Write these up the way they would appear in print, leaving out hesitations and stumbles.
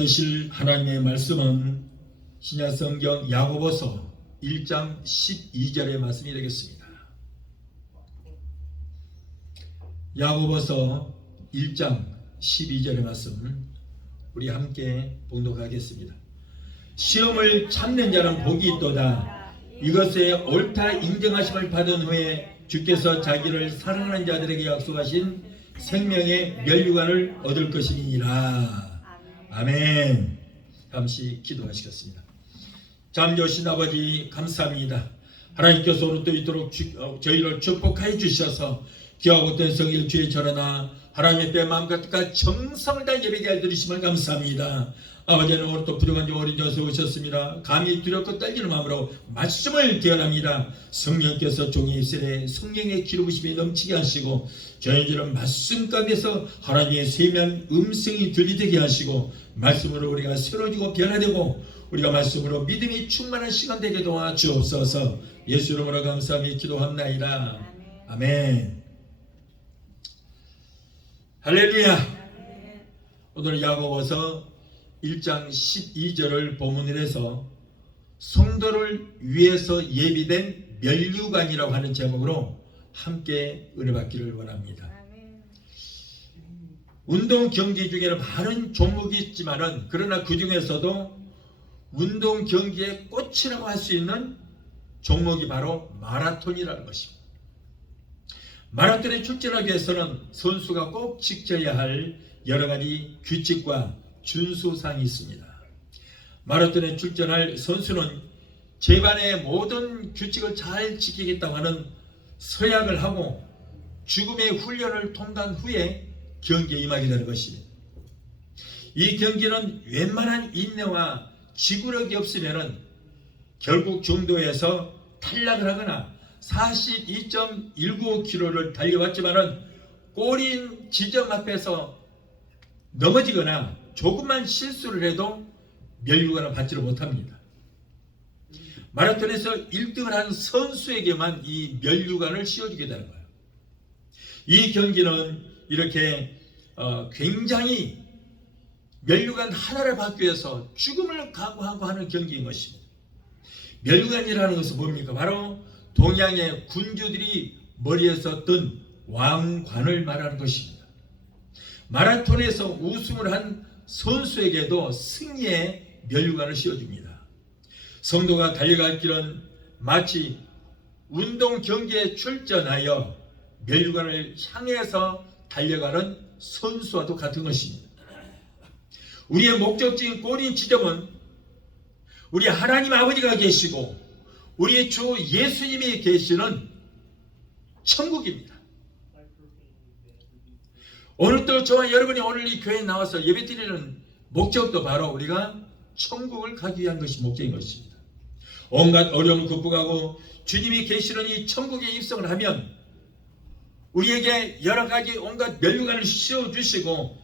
받으실 하나님의 말씀은 신약성경 야고보서 1장 12절의 말씀이 되겠습니다. 야고보서 1장 12절의 말씀 우리 함께 봉독하겠습니다. 시험을 참는 자는 복이 있도다. 이것에 옳다 인정하심을 받은 후에 주께서 자기를 사랑하는 자들에게 약속하신 생명의 면류관을 얻을 것이니라. 아멘. 잠시 기도하시겠습니다. 잠 좋으신 아버지 감사합니다. 하나님께서 오늘도 이토록 저희를 축복하여 주셔서 귀하고 된 성일 주의 전하나 하나님의 때 마음과 뜻과 정성을 다 예배게 할 들으심을 감사합니다. 아버지는 오늘 또 부족한 좀 어린 자서 오셨습니다. 감히 두렵고 떨리는 마음으로 말씀을 기원합니다. 성령께서 종의 입술에 성령의 기름부심이 넘치게 하시고 저희들은 말씀 가운데서 하나님의 세미한 음성이 들리게 하시고 말씀으로 우리가 새로워지고 변화되고 우리가 말씀으로 믿음이 충만한 시간 되게 도와주옵소서. 예수 이름으로 감사하며 기도합나이다. 아멘. 할렐루야. 오늘 야고보서 1장 12절을 본문으로 해서 성도를 위해서 예비된 면류관이라고 하는 제목으로 함께 은혜 받기를 원합니다. 운동 경기 중에는 많은 종목이 있지만은 그러나 그 중에서도 운동 경기의 꽃이라고 할 수 있는 종목이 바로 마라톤이라는 것입니다. 마라톤에 출전하기 위해서는 선수가 꼭 지켜야 할 여러 가지 규칙과 준수사항이 있습니다. 마라톤에 출전할 선수는 제반의 모든 규칙을 잘 지키겠다고 하는 서약을 하고 죽음의 훈련을 통과한 후에 경기에 임하게 되는 것입니다. 이 경기는 웬만한 인내와 지구력이 없으면 결국 중도에서 탈락을 하거나 42.195km를 달려왔지만은 골인 지점 앞에서 넘어지거나 조금만 실수를 해도 면류관을 받지를 못합니다. 마라톤에서 1등을 한 선수에게만 이 면류관을 씌워주게 되는 거예요. 이 경기는 이렇게 굉장히 면류관 하나를 받기 위해서 죽음을 각오하고 하는 경기인 것입니다. 면류관이라는 것은 뭡니까? 바로 동양의 군주들이 머리에서 뜬 왕관을 말하는 것입니다. 마라톤에서 우승을 한 선수에게도 승리의 면류관을 씌워줍니다. 성도가 달려갈 길은 마치 운동 경기에 출전하여 면류관을 향해서 달려가는 선수와도 같은 것입니다. 우리의 목적지인 골인 지점은 우리 하나님 아버지가 계시고 우리의 주 예수님이 계시는 천국입니다. 오늘 또 저와 여러분이 오늘 이 교회에 나와서 예배드리는 목적도 바로 우리가 천국을 가기 위한 것이 목적인 것입니다. 온갖 어려움을 극복하고 주님이 계시는 이 천국에 입성을 하면 우리에게 여러 가지 온갖 면류관을 씌워주시고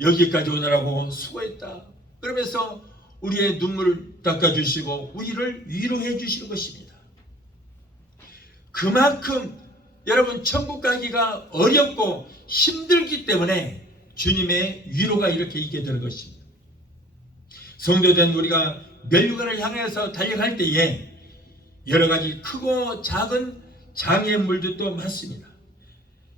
여기까지 오느라고 수고했다 그러면서 우리의 눈물을 닦아주시고 우리를 위로해 주시는 것입니다. 그만큼 여러분 천국 가기가 어렵고 힘들기 때문에 주님의 위로가 이렇게 있게 되는 것입니다. 성도된 우리가 면류관을 향해서 달려갈 때에 여러 가지 크고 작은 장애물들도 많습니다.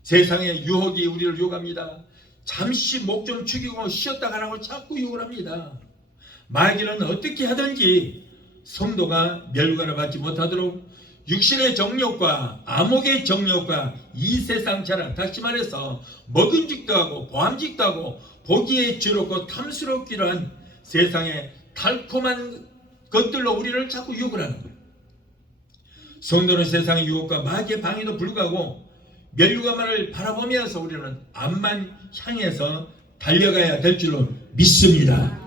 세상의 유혹이 우리를 유혹합니다. 잠시 목 좀 축이고 쉬었다 가라고 자꾸 유혹을 합니다. 마귀는 어떻게 하든지 성도가 면류관을 받지 못하도록 육신의 정욕과 암흑의 정욕과 이 세상 자랑, 다시 말해서 먹음직도 하고 보암직도 하고 보기에 즐겁고 탐스럽기로 한 세상의 달콤한 것들로 우리를 자꾸 유혹을 하는 거예요. 성도는 세상의 유혹과 마귀의 방해도 불구하고 면류관만을 바라보면서 우리는 앞만 향해서 달려가야 될 줄로 믿습니다.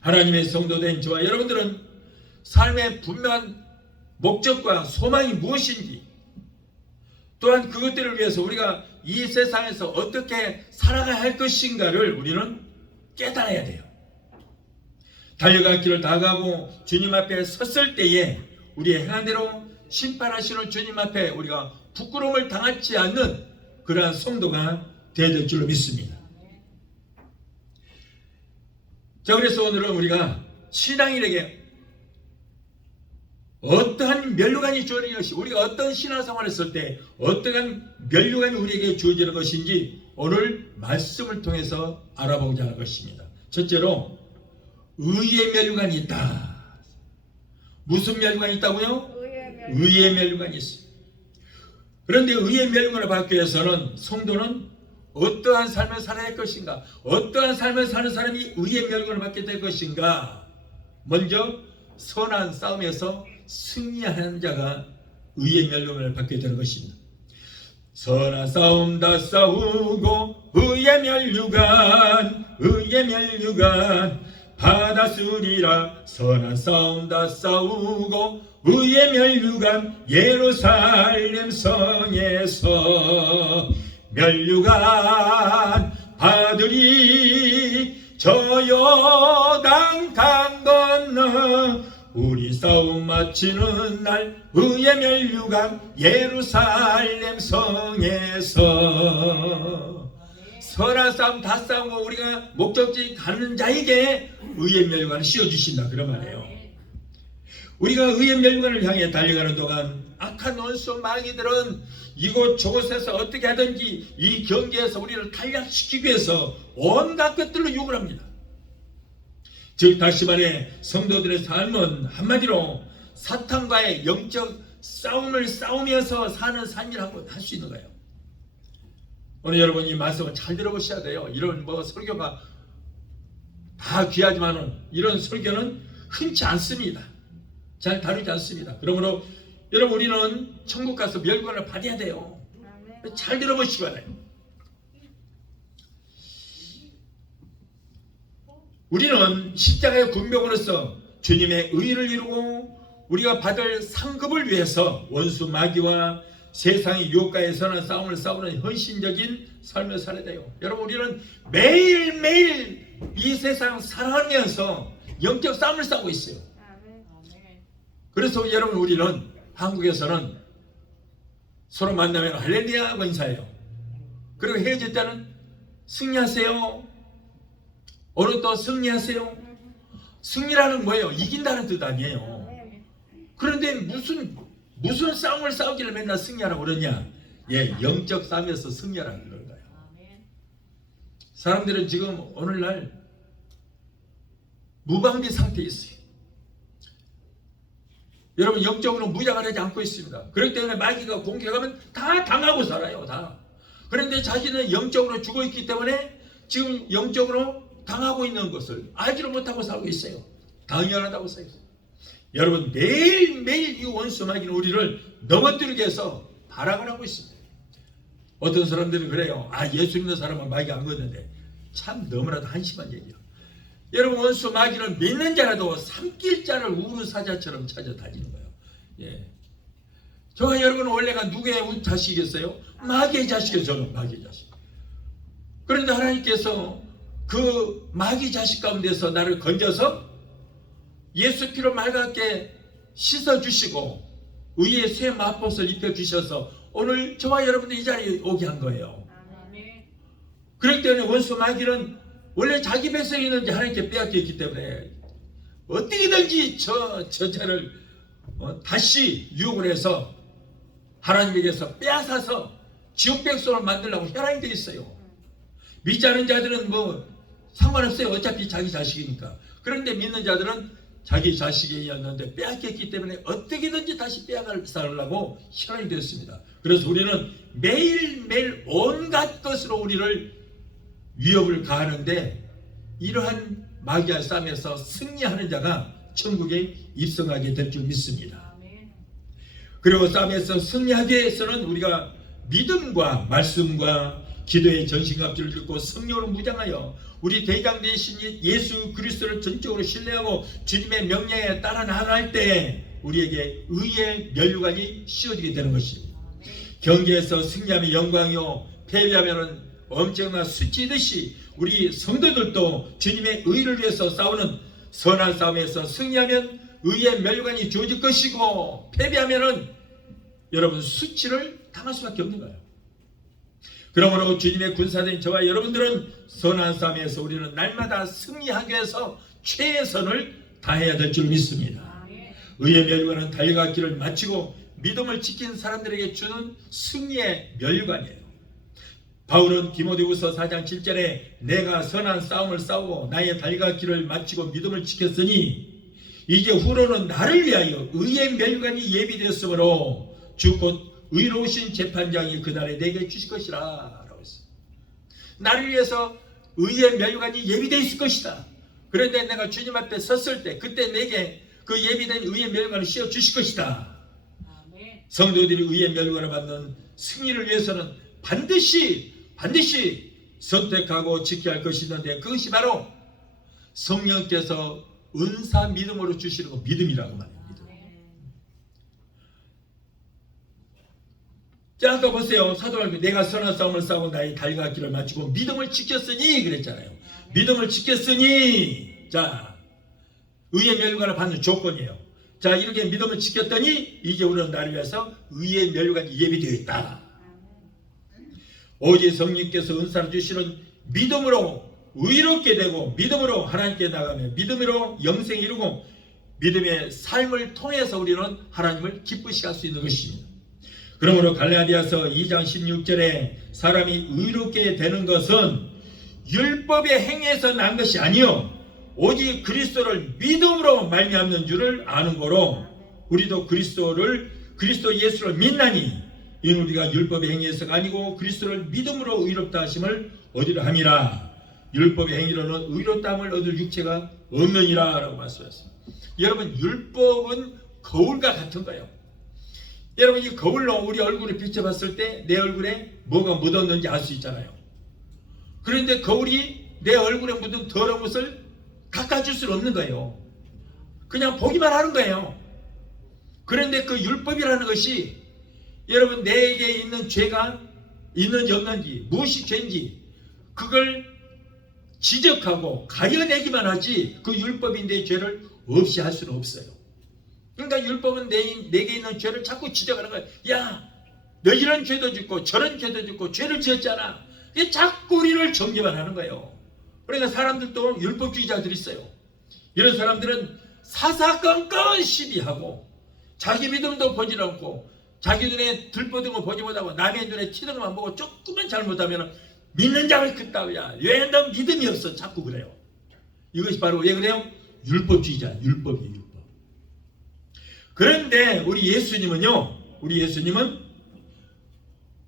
하나님의 성도된 저와 여러분들은 삶의 분명한 목적과 소망이 무엇인지 또한 그것들을 위해서 우리가 이 세상에서 어떻게 살아가야 할 것인가를 우리는 깨달아야 돼요. 달려갈 길을 다 가고 주님 앞에 섰을 때에 우리의 행한 대로 심판하시는 주님 앞에 우리가 부끄러움을 당하지 않는 그러한 성도가 되어야 될 줄로 믿습니다. 자, 그래서 오늘은 우리가 신앙인에게 어떠한 면류관이 주어지는 것이, 우리가 어떤 신앙생활을 했을 때 어떠한 면류관이 우리에게 주어지는 것인지 오늘 말씀을 통해서 알아보고자 하는 것입니다. 첫째로 의의 면류관이 있다. 무슨 면류관이 있다고요? 의의 면류관이 있습니다. 그런데 의의 면류관을 받기 위해서는 성도는 어떠한 삶을 살아야 할 것인가? 어떠한 삶을 사는 사람이 의의 면류관을 받게 될 것인가? 먼저 선한 싸움에서 승리하는 자가 의의 면류관을 받게 되는 것입니다. 선한 싸움 다 싸우고 의의 면류관 받았으리라. 선한 싸움 다 싸우고 의의 면류관 예루살렘 성에서 면류관 받으리. 저 요단 강 건너 우리 싸움 마치는 날 의의 면류관 예루살렘 성에서. 선한 싸움 다 싸우고 우리가 목적지 가는 자에게 의의 면류관을 씌워주신다, 그런 말이에요. 우리가 의의 면류관을 향해 달려가는 동안 악한 원수 마귀들은 이곳저곳에서 어떻게 하든지 이 경계에서 우리를 탈락시키기 위해서 온갖 것들로 유혹을 합니다. 즉 다시 말해 성도들의 삶은 한마디로 사탄과의 영적 싸움을 싸우면서 사는 삶이라고 할 수 있는 거예요. 오늘 여러분 이 말씀을 잘 들어보셔야 돼요. 이런 설교가 다 귀하지만은 이런 설교는 흔치 않습니다. 잘 다루지 않습니다. 그러므로 여러분 우리는 천국 가서 면류관을 받아야 돼요. 잘 들어보시기 바라요. 우리는 십자가의 군병으로서 주님의 의를 이루고 우리가 받을 상급을 위해서 원수 마귀와 세상의 유혹과의 선한 싸움을 싸우는 헌신적인 삶을 살아야 돼요. 여러분 우리는 매일매일 이 세상 살아가면서 영적 싸움을 싸우고 있어요. 그래서 여러분 우리는 한국에서는 서로 만나면 할렐루야 인사해요. 그리고 헤어질 때는 승리하세요. 오늘 또 승리하세요. 승리라는 뭐예요? 이긴다는 뜻 아니에요. 그런데 무슨 싸움을 싸우기를 맨날 승리하라고 그러냐? 예, 영적 싸움에서 승리하라는 그런 거예요. 사람들은 지금 오늘날 무방비 상태에 있어요. 여러분 영적으로 무장을 하지 않고 있습니다. 그렇기 때문에 마귀가 공격하면 다 당하고 살아요. 다. 그런데 자신은 영적으로 죽어있기 때문에 지금 영적으로 당하고 있는 것을 알지를 못하고 살고 있어요. 당연하다고 생각해요. 여러분 매일매일 이 원수 마귀는 우리를 넘어뜨리게 해서 발악을 하고 있습니다. 어떤 사람들은 그래요. 예수 믿는 사람은 마귀 안 거는데 참 너무나도 한심한 얘기예요. 여러분 원수 마귀는 믿는 자라도 삼킬 자를 우르사자처럼 찾아다니는 거예요. 예. 저와 여러분은 원래가 누구의 자식이겠어요? 마귀의 자식이에요. 저는 마귀의 자식. 그런데 하나님께서 그 마귀 자식 가운데서 나를 건져서 예수 피로 맑게 씻어주시고 의의 새 마포를 입혀주셔서 오늘 저와 여러분들 이 자리에 오게 한 거예요. 그렇기 때문에 원수 마귀는 원래 자기 백성이 있는지 하나님께 빼앗겼기 때문에 어떻게든지 저 자를 다시 유혹을 해서 하나님에게서 빼앗아서 지옥 백성을 만들려고 혈안이 되어 있어요. 믿지 않은 자들은 상관없어요. 어차피 자기 자식이니까. 그런데 믿는 자들은 자기 자식이었는데 빼앗겼기 때문에 어떻게든지 다시 빼앗으려고 혈안이 되었습니다. 그래서 우리는 매일매일 온갖 것으로 우리를 위협을 가하는데 이러한 마귀와 싸움에서 승리하는 자가 천국에 입성하게 될 줄 믿습니다. 그리고 싸움에서 승리하기 위해서는 우리가 믿음과 말씀과 기도의 전신갑주를 듣고 성령으로 무장하여 우리 대장 되신 예수 그리스도를 전적으로 신뢰하고 주님의 명령에 따라 나아갈 때 우리에게 의의 면류관이 씌워지게 되는 것입니다. 경계에서 승리하면 영광이요 패배하면 엄청난 수치듯이 우리 성도들도 주님의 의를 위해서 싸우는 선한 싸움에서 승리하면 의의 면류관이 주어질 것이고 패배하면은 여러분 수치를 당할 수밖에 없는 거예요. 그러므로 주님의 군사된 저와 여러분들은 선한 싸움에서 우리는 날마다 승리하기 위해서 최선을 다해야 될 줄 믿습니다. 의의 멸류관은 달려가기를 마치고 믿음을 지킨 사람들에게 주는 승리의 멸류관이에요. 바울은 디모데후서 4장 7절에 내가 선한 싸움을 싸우고 나의 달려가기를 마치고 믿음을 지켰으니 이제 후로는 나를 위하여 의의 멸류관이 예비되었으므로 주 곧 의로우신 재판장이 그날에 내게 주실 것이라 라고 했어요. 나를 위해서 의의 멸류관이 예비되어 있을 것이다. 그런데 내가 주님 앞에 섰을 때 그때 내게 그 예비된 의의 멸류관을 씌워 주실 것이다. 성도들이 의의 멸류관을 받는 승리를 위해서는 반드시 선택하고 지켜야 할 것이 있는데 그것이 바로 성령께서 은사 믿음으로 주시는 거 믿음이라고 말합니다. 자, 아까 보세요. 사도 바울이 내가 선한 싸움을 싸우고 나의 달려가기를 마치고 믿음을 지켰으니 그랬잖아요. 믿음을 지켰으니 자 의의 멸류관을 받는 조건이에요. 자 이렇게 믿음을 지켰더니 이제 우리는 나를 위해서 의의 멸류관이 예비되어 있다. 오직 성령께서 은사를 주시는 믿음으로 의롭게 되고 믿음으로 하나님께 나가며 믿음으로 영생에 이루고 믿음의 삶을 통해서 우리는 하나님을 기쁘시게 할 수 있는 것입니다. 그러므로 갈라디아서 2장 16절에 사람이 의롭게 되는 것은 율법의 행위에서 난 것이 아니요 오직 그리스도를 믿음으로 말미암는 줄을 아는 거로 우리도 그리스도 예수를 믿나니 이는 우리가 율법의 행위에서가 아니고 그리스도를 믿음으로 의롭다 하심을 얻으려 함이라. 율법의 행위로는 의롭다함을 얻을 육체가 없느니라 라고 말씀하셨습니다. 여러분 율법은 거울과 같은 거예요. 여러분 이 거울로 우리 얼굴을 비춰봤을 때 내 얼굴에 뭐가 묻었는지 알 수 있잖아요. 그런데 거울이 내 얼굴에 묻은 더러운 것을 닦아줄 수는 없는 거예요. 그냥 보기만 하는 거예요. 그런데 그 율법이라는 것이 여러분 내게 있는 죄가 있는지 없는지 무엇이 죄인지 그걸 지적하고 가려내기만 하지 그 율법이 내 죄를 없이 할 수는 없어요. 그러니까 율법은 내게 있는 죄를 자꾸 지적하는 거예요. 야, 너 이런 죄도 짓고 저런 죄도 짓고 죄를 지었잖아. 이게 자꾸 우리를 정죄만 하는 거예요. 그러니까 사람들도 율법주의자들이 있어요. 이런 사람들은 사사건건 시비하고 자기 믿음도 보지 않고 자기 눈에 들보든 거 보지 못하고 남의 눈에 튀는 것만 보고 조금만 잘못하면 믿는 자를 그따위야. 왜 너 믿음이 없어? 자꾸 그래요. 이것이 바로 왜 그래요? 율법주의자, 율법이에요. 율법. 그런데 우리 예수님은요. 우리 예수님은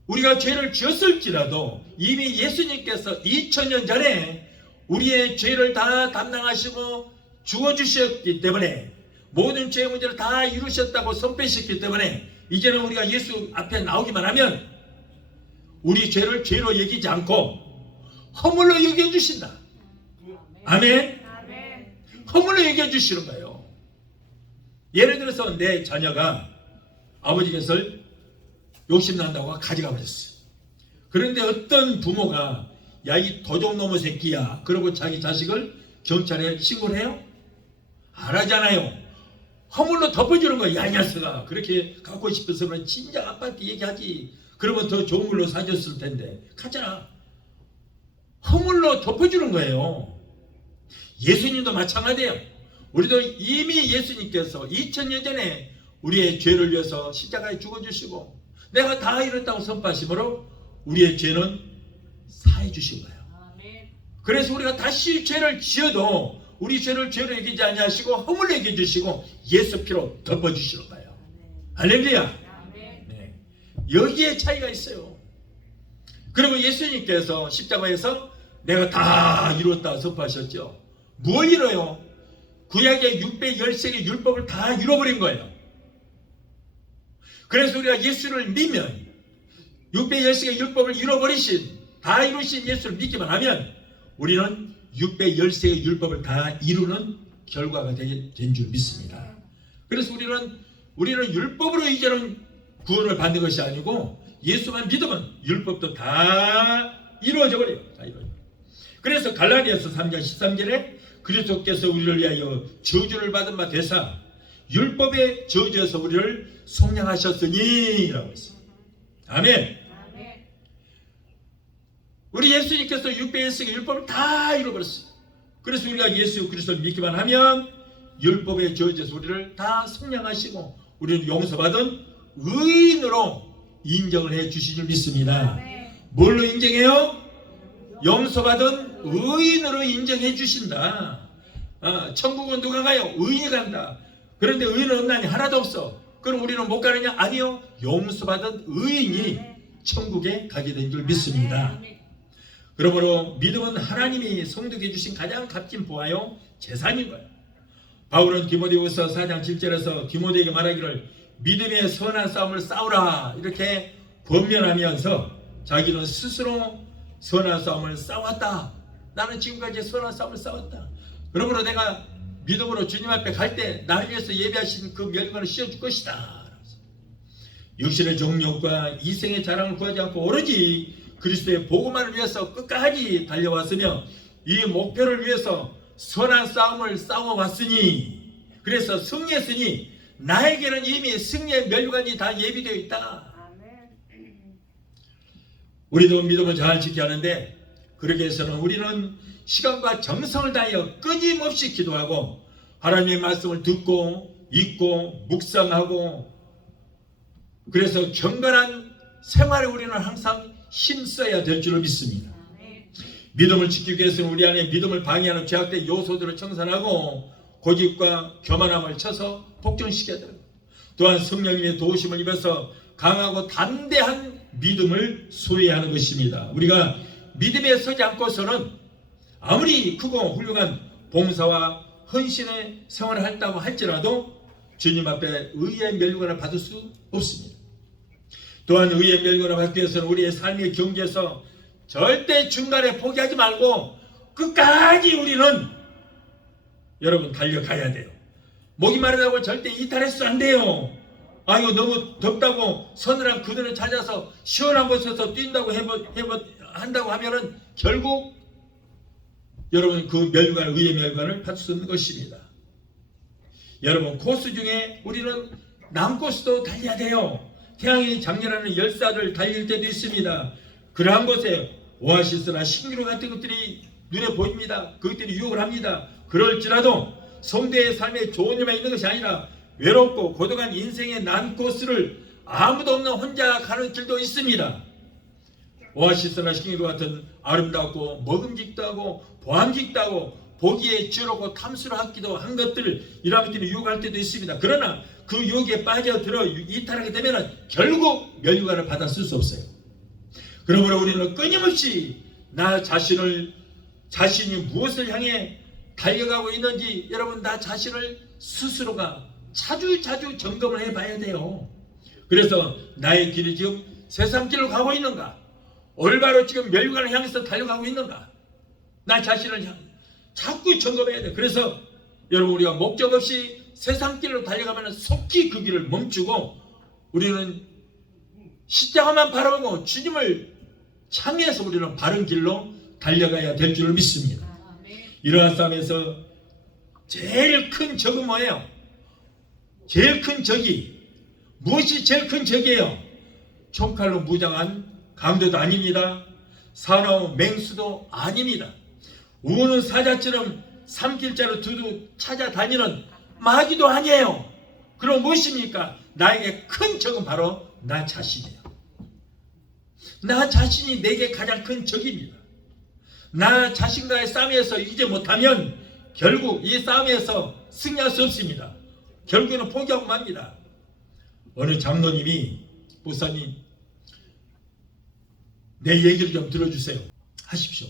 우리가 죄를 지었을지라도 이미 예수님께서 2000년 전에 우리의 죄를 다 담당하시고 죽어주셨기 때문에 모든 죄의 문제를 다 이루셨다고 선포했기 때문에 이제는 우리가 예수 앞에 나오기만 하면 우리 죄를 죄로 여기지 않고 허물로 여겨주신다. 아멘. 허물로 여겨주시는 거예요. 예를 들어서 내 자녀가 아버지께서 욕심난다고 가져가 버렸어요. 그런데 어떤 부모가 야 이 도적놈의 새끼야 그러고 자기 자식을 경찰에 신고를 해요? 안 하잖아요. 허물로 덮어주는 거야. 야 이 녀석아 그렇게 갖고 싶어서는 진작 아빠한테 얘기하지. 그러면 더 좋은 걸로 사줬을 텐데 가잖아. 허물로 덮어주는 거예요. 예수님도 마찬가지예요. 우리도 이미 예수님께서 2000년 전에 우리의 죄를 위해서 십자가에 죽어주시고 내가 다 이뤘다고 선포하심으로 우리의 죄는 사해 주신 거예요. 그래서 우리가 다시 죄를 지어도 우리 죄를 죄로 여기지 아니하시고 허물로 여겨주시고 예수 피로 덮어주시는 거예요. 할렐루야. 네. 여기에 차이가 있어요. 그리고 예수님께서 십자가에서 내가 다 이뤘다 선포하셨죠. 뭘 이뤄요? 구약의 613개 율법을 다 잃어버린 거예요. 그래서 우리가 예수를 믿으면 613개 율법을 잃어버리신 다 이루신 예수를 믿기만 하면 우리는 613개 율법을 다 이루는 결과가 된 줄 믿습니다. 그래서 우리는 율법으로 이제는 구원을 받는 것이 아니고 예수만 믿으면 율법도 다 이루어져 버려요. 다 이루어져. 그래서 갈라디아서 3장 13절에 그리스도께서 우리를 위하여 저주를 받은 바 되사 율법의 저주에서 우리를 속량하셨으니 라고 했어요. 아멘. 우리 예수님께서 600일씩 율법을 다 이뤄버렸어요. 그래서 우리가 예수 그리스도를 믿기만 하면 율법에 주어져서 우리를 다 성량하시고 우리는 용서받은 의인으로 인정을 해 주실 줄 믿습니다. 뭘로 인정해요? 용서받은 의인으로 인정해 주신다. 천국은 누가 가요? 의인이 간다. 그런데 의인은 없나니? 하나도 없어. 그럼 우리는 못 가느냐? 아니요. 용서받은 의인이 천국에 가게 된 줄 믿습니다. 그러므로 믿음은 하나님이 성도에게 주신 가장 값진 보아요 재산인 거예요. 바울은 디모데후서 4장 7절에서 디모데에게 말하기를 믿음의 선한 싸움을 싸우라 이렇게 권면하면서 자기는 스스로 선한 싸움을 싸웠다. 나는 지금까지 선한 싸움을 싸웠다. 그러므로 내가 믿음으로 주님 앞에 갈 때 나를 위해서 예비하신 그 멸관을 씌워줄 것이다. 육신의 정욕과 이생의 자랑을 구하지 않고 오로지 그리스도의 복음만을 위해서 끝까지 달려왔으며 이 목표를 위해서 선한 싸움을 싸워왔으니 그래서 승리했으니 나에게는 이미 승리의 멸관이 다 예비되어 있다. 우리도 믿음을 잘 지켜야 하는데 그러기 위해서는 우리는 시간과 정성을 다하여 끊임없이 기도하고 하나님의 말씀을 듣고 읽고 묵상하고 그래서 경건한 생활에 우리는 항상 힘써야 될 줄을 믿습니다. 믿음을 지키기 위해서는 우리 안에 믿음을 방해하는 죄악된 요소들을 청산하고 고집과 교만함을 쳐서 복종시켜야 됩니다. 또한 성령님의 도우심을 입어서 강하고 담대한 믿음을 소유해야 하는 것입니다. 우리가 믿음에 서지 않고서는 아무리 크고 훌륭한 봉사와 헌신의 생활을 한다고 할지라도 주님 앞에 의의 멸관을 받을 수 없습니다. 또한 의의 멸관을 받기 위해서는 우리의 삶의 경계에서 절대 중간에 포기하지 말고 끝까지 우리는 여러분 달려가야 돼요. 목이 마르다고 절대 이탈해서는 안 돼요. 이거 너무 덥다고 서늘한 그늘을 찾아서 시원한 곳에서 뛴다고 한다고 하면은 결국 여러분 그 멸관, 의의 멸관을 받을 수 없는 것입니다. 여러분 코스 중에 우리는 남코스도 달려야 돼요. 태양이 장렬하는 열사를 달릴 때도 있습니다. 그러한 곳에 오아시스나 신기루 같은 것들이 눈에 보입니다. 그것들이 유혹을 합니다. 그럴지라도 성도의 삶에 좋은 일만 있는 것이 아니라 외롭고 고독한 인생의 난코스를 아무도 없는 혼자 가는 길도 있습니다. 오아시스나 신기루 같은 아름답고 먹음직도 하고 보암직도 하고 보기에 지혜롭고 탐스러 하기도 한 것들 이런 것들이 유혹할 때도 있습니다. 그러나 그 유혹에 빠져들어 이탈하게 되면 결국 멸관을 받았을 수 없어요. 그러므로 우리는 끊임없이 나 자신이 무엇을 향해 달려가고 있는지 여러분 나 자신을 스스로가 자주 점검을 해봐야 돼요. 그래서 나의 길이 지금 세상길로 가고 있는가? 올바로 지금 멸관을 향해서 달려가고 있는가? 나 자신을 자꾸 점검해야 돼. 그래서 여러분 우리가 목적 없이 세상길로 달려가면 속히 그 길을 멈추고 우리는 십자가만 바라보고 주님을 향해서 우리는 바른 길로 달려가야 될 줄을 믿습니다. 이러한 싸움에서 제일 큰 적은 뭐예요? 제일 큰 적이 무엇이 제일 큰 적이에요? 총칼로 무장한 강도도 아닙니다. 사나운 맹수도 아닙니다. 우는 사자처럼 삼킬자로 두루 찾아다니는 마귀도 아니에요. 그럼 무엇입니까? 나에게 큰 적은 바로 나 자신이에요. 나 자신이 내게 가장 큰 적입니다. 나 자신과의 싸움에서 이기지 못하면 결국 이 싸움에서 승리할 수 없습니다. 결국에는 포기하고 맙니다. 어느 장로님이 목사님 내 얘기를 좀 들어주세요. 하십시오.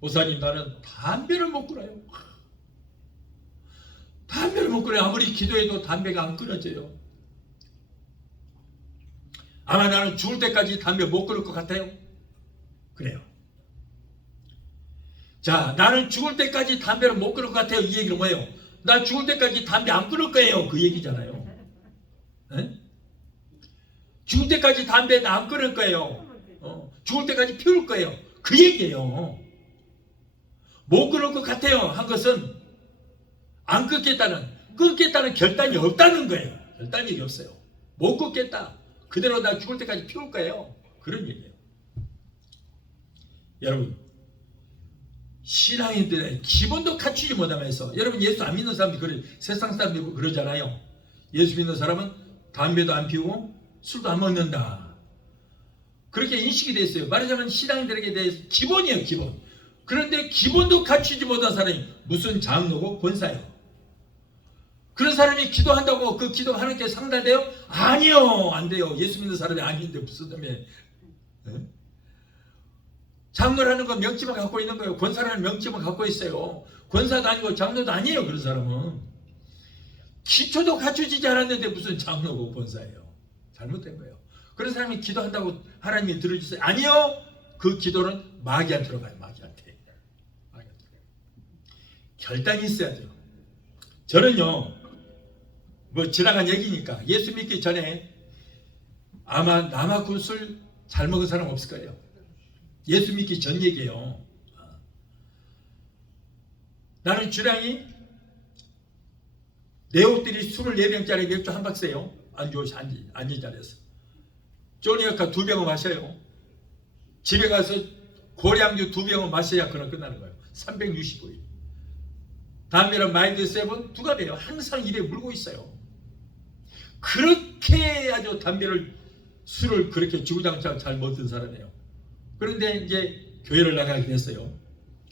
목사님 나는 담배를 못 끊어요. 담배를 못 끊어요. 아무리 기도해도 담배가 안 끊어져요. 아마 나는 죽을 때까지 담배 못 끊을 것 같아요. 그래요. 자, 나는 죽을 때까지 담배를 못 끊을 것 같아요. 이 얘기는 뭐예요? 나 죽을 때까지 담배 안 끊을 거예요. 그 얘기잖아요. 에? 죽을 때까지 담배 안 끊을 거예요. 죽을 때까지 피울 거예요. 그 얘기예요. 못 끊을 것 같아요. 한 것은 안 끊겠다는 결단이 없다는 거예요. 결단이 없어요. 못 끊겠다. 그대로 나 죽을 때까지 피울 거예요. 그런 얘기예요. 여러분, 신앙인들의 기본도 갖추지 못하면서, 여러분 예수 안 믿는 사람들이 세상 사람들이 그러잖아요. 예수 믿는 사람은 담배도 안 피우고 술도 안 먹는다. 그렇게 인식이 됐어요. 말하자면 신앙인들에게 대해서 기본이에요, 기본. 그런데 기본도 갖추지 못한 사람이 무슨 장로고 권사예요. 그런 사람이 기도한다고 그 기도가 하나님께 상달돼요? 아니요, 안 돼요. 예수 믿는 사람이 아닌데 무슨 때문에? 장로라는 건 명칭만 갖고 있는 거예요. 권사라는 명칭만 갖고 있어요. 권사도 아니고 장로도 아니에요. 그런 사람은 기초도 갖추지 않았는데 무슨 장로고 권사예요. 잘못된 거예요. 그런 사람이 기도한다고 하나님이 들어주세요? 아니요. 그 기도는 마귀한테로 가요. 마귀한테. 결단이 있어야죠. 저는요, 뭐 지나간 얘기니까 예수 믿기 전에 아마 남아군 술 잘 먹은 사람 없을 거예요. 예수 믿기 전 얘기예요. 나는 주량이 내 옷들이 24병짜리 맥주 한 박스예요. 안주시 앉은 자리에서 쪼니아카 2병을 마셔요. 집에 가서 고량주 2병을 마셔야 그날 끝나는 거예요. 365일. 담배는 마일드 7 2갑이에요. 항상 입에 물고 있어요. 그렇게 아주 술을 그렇게 주구장창 잘 먹던 사람이에요. 그런데 이제 교회를 나가게 됐어요.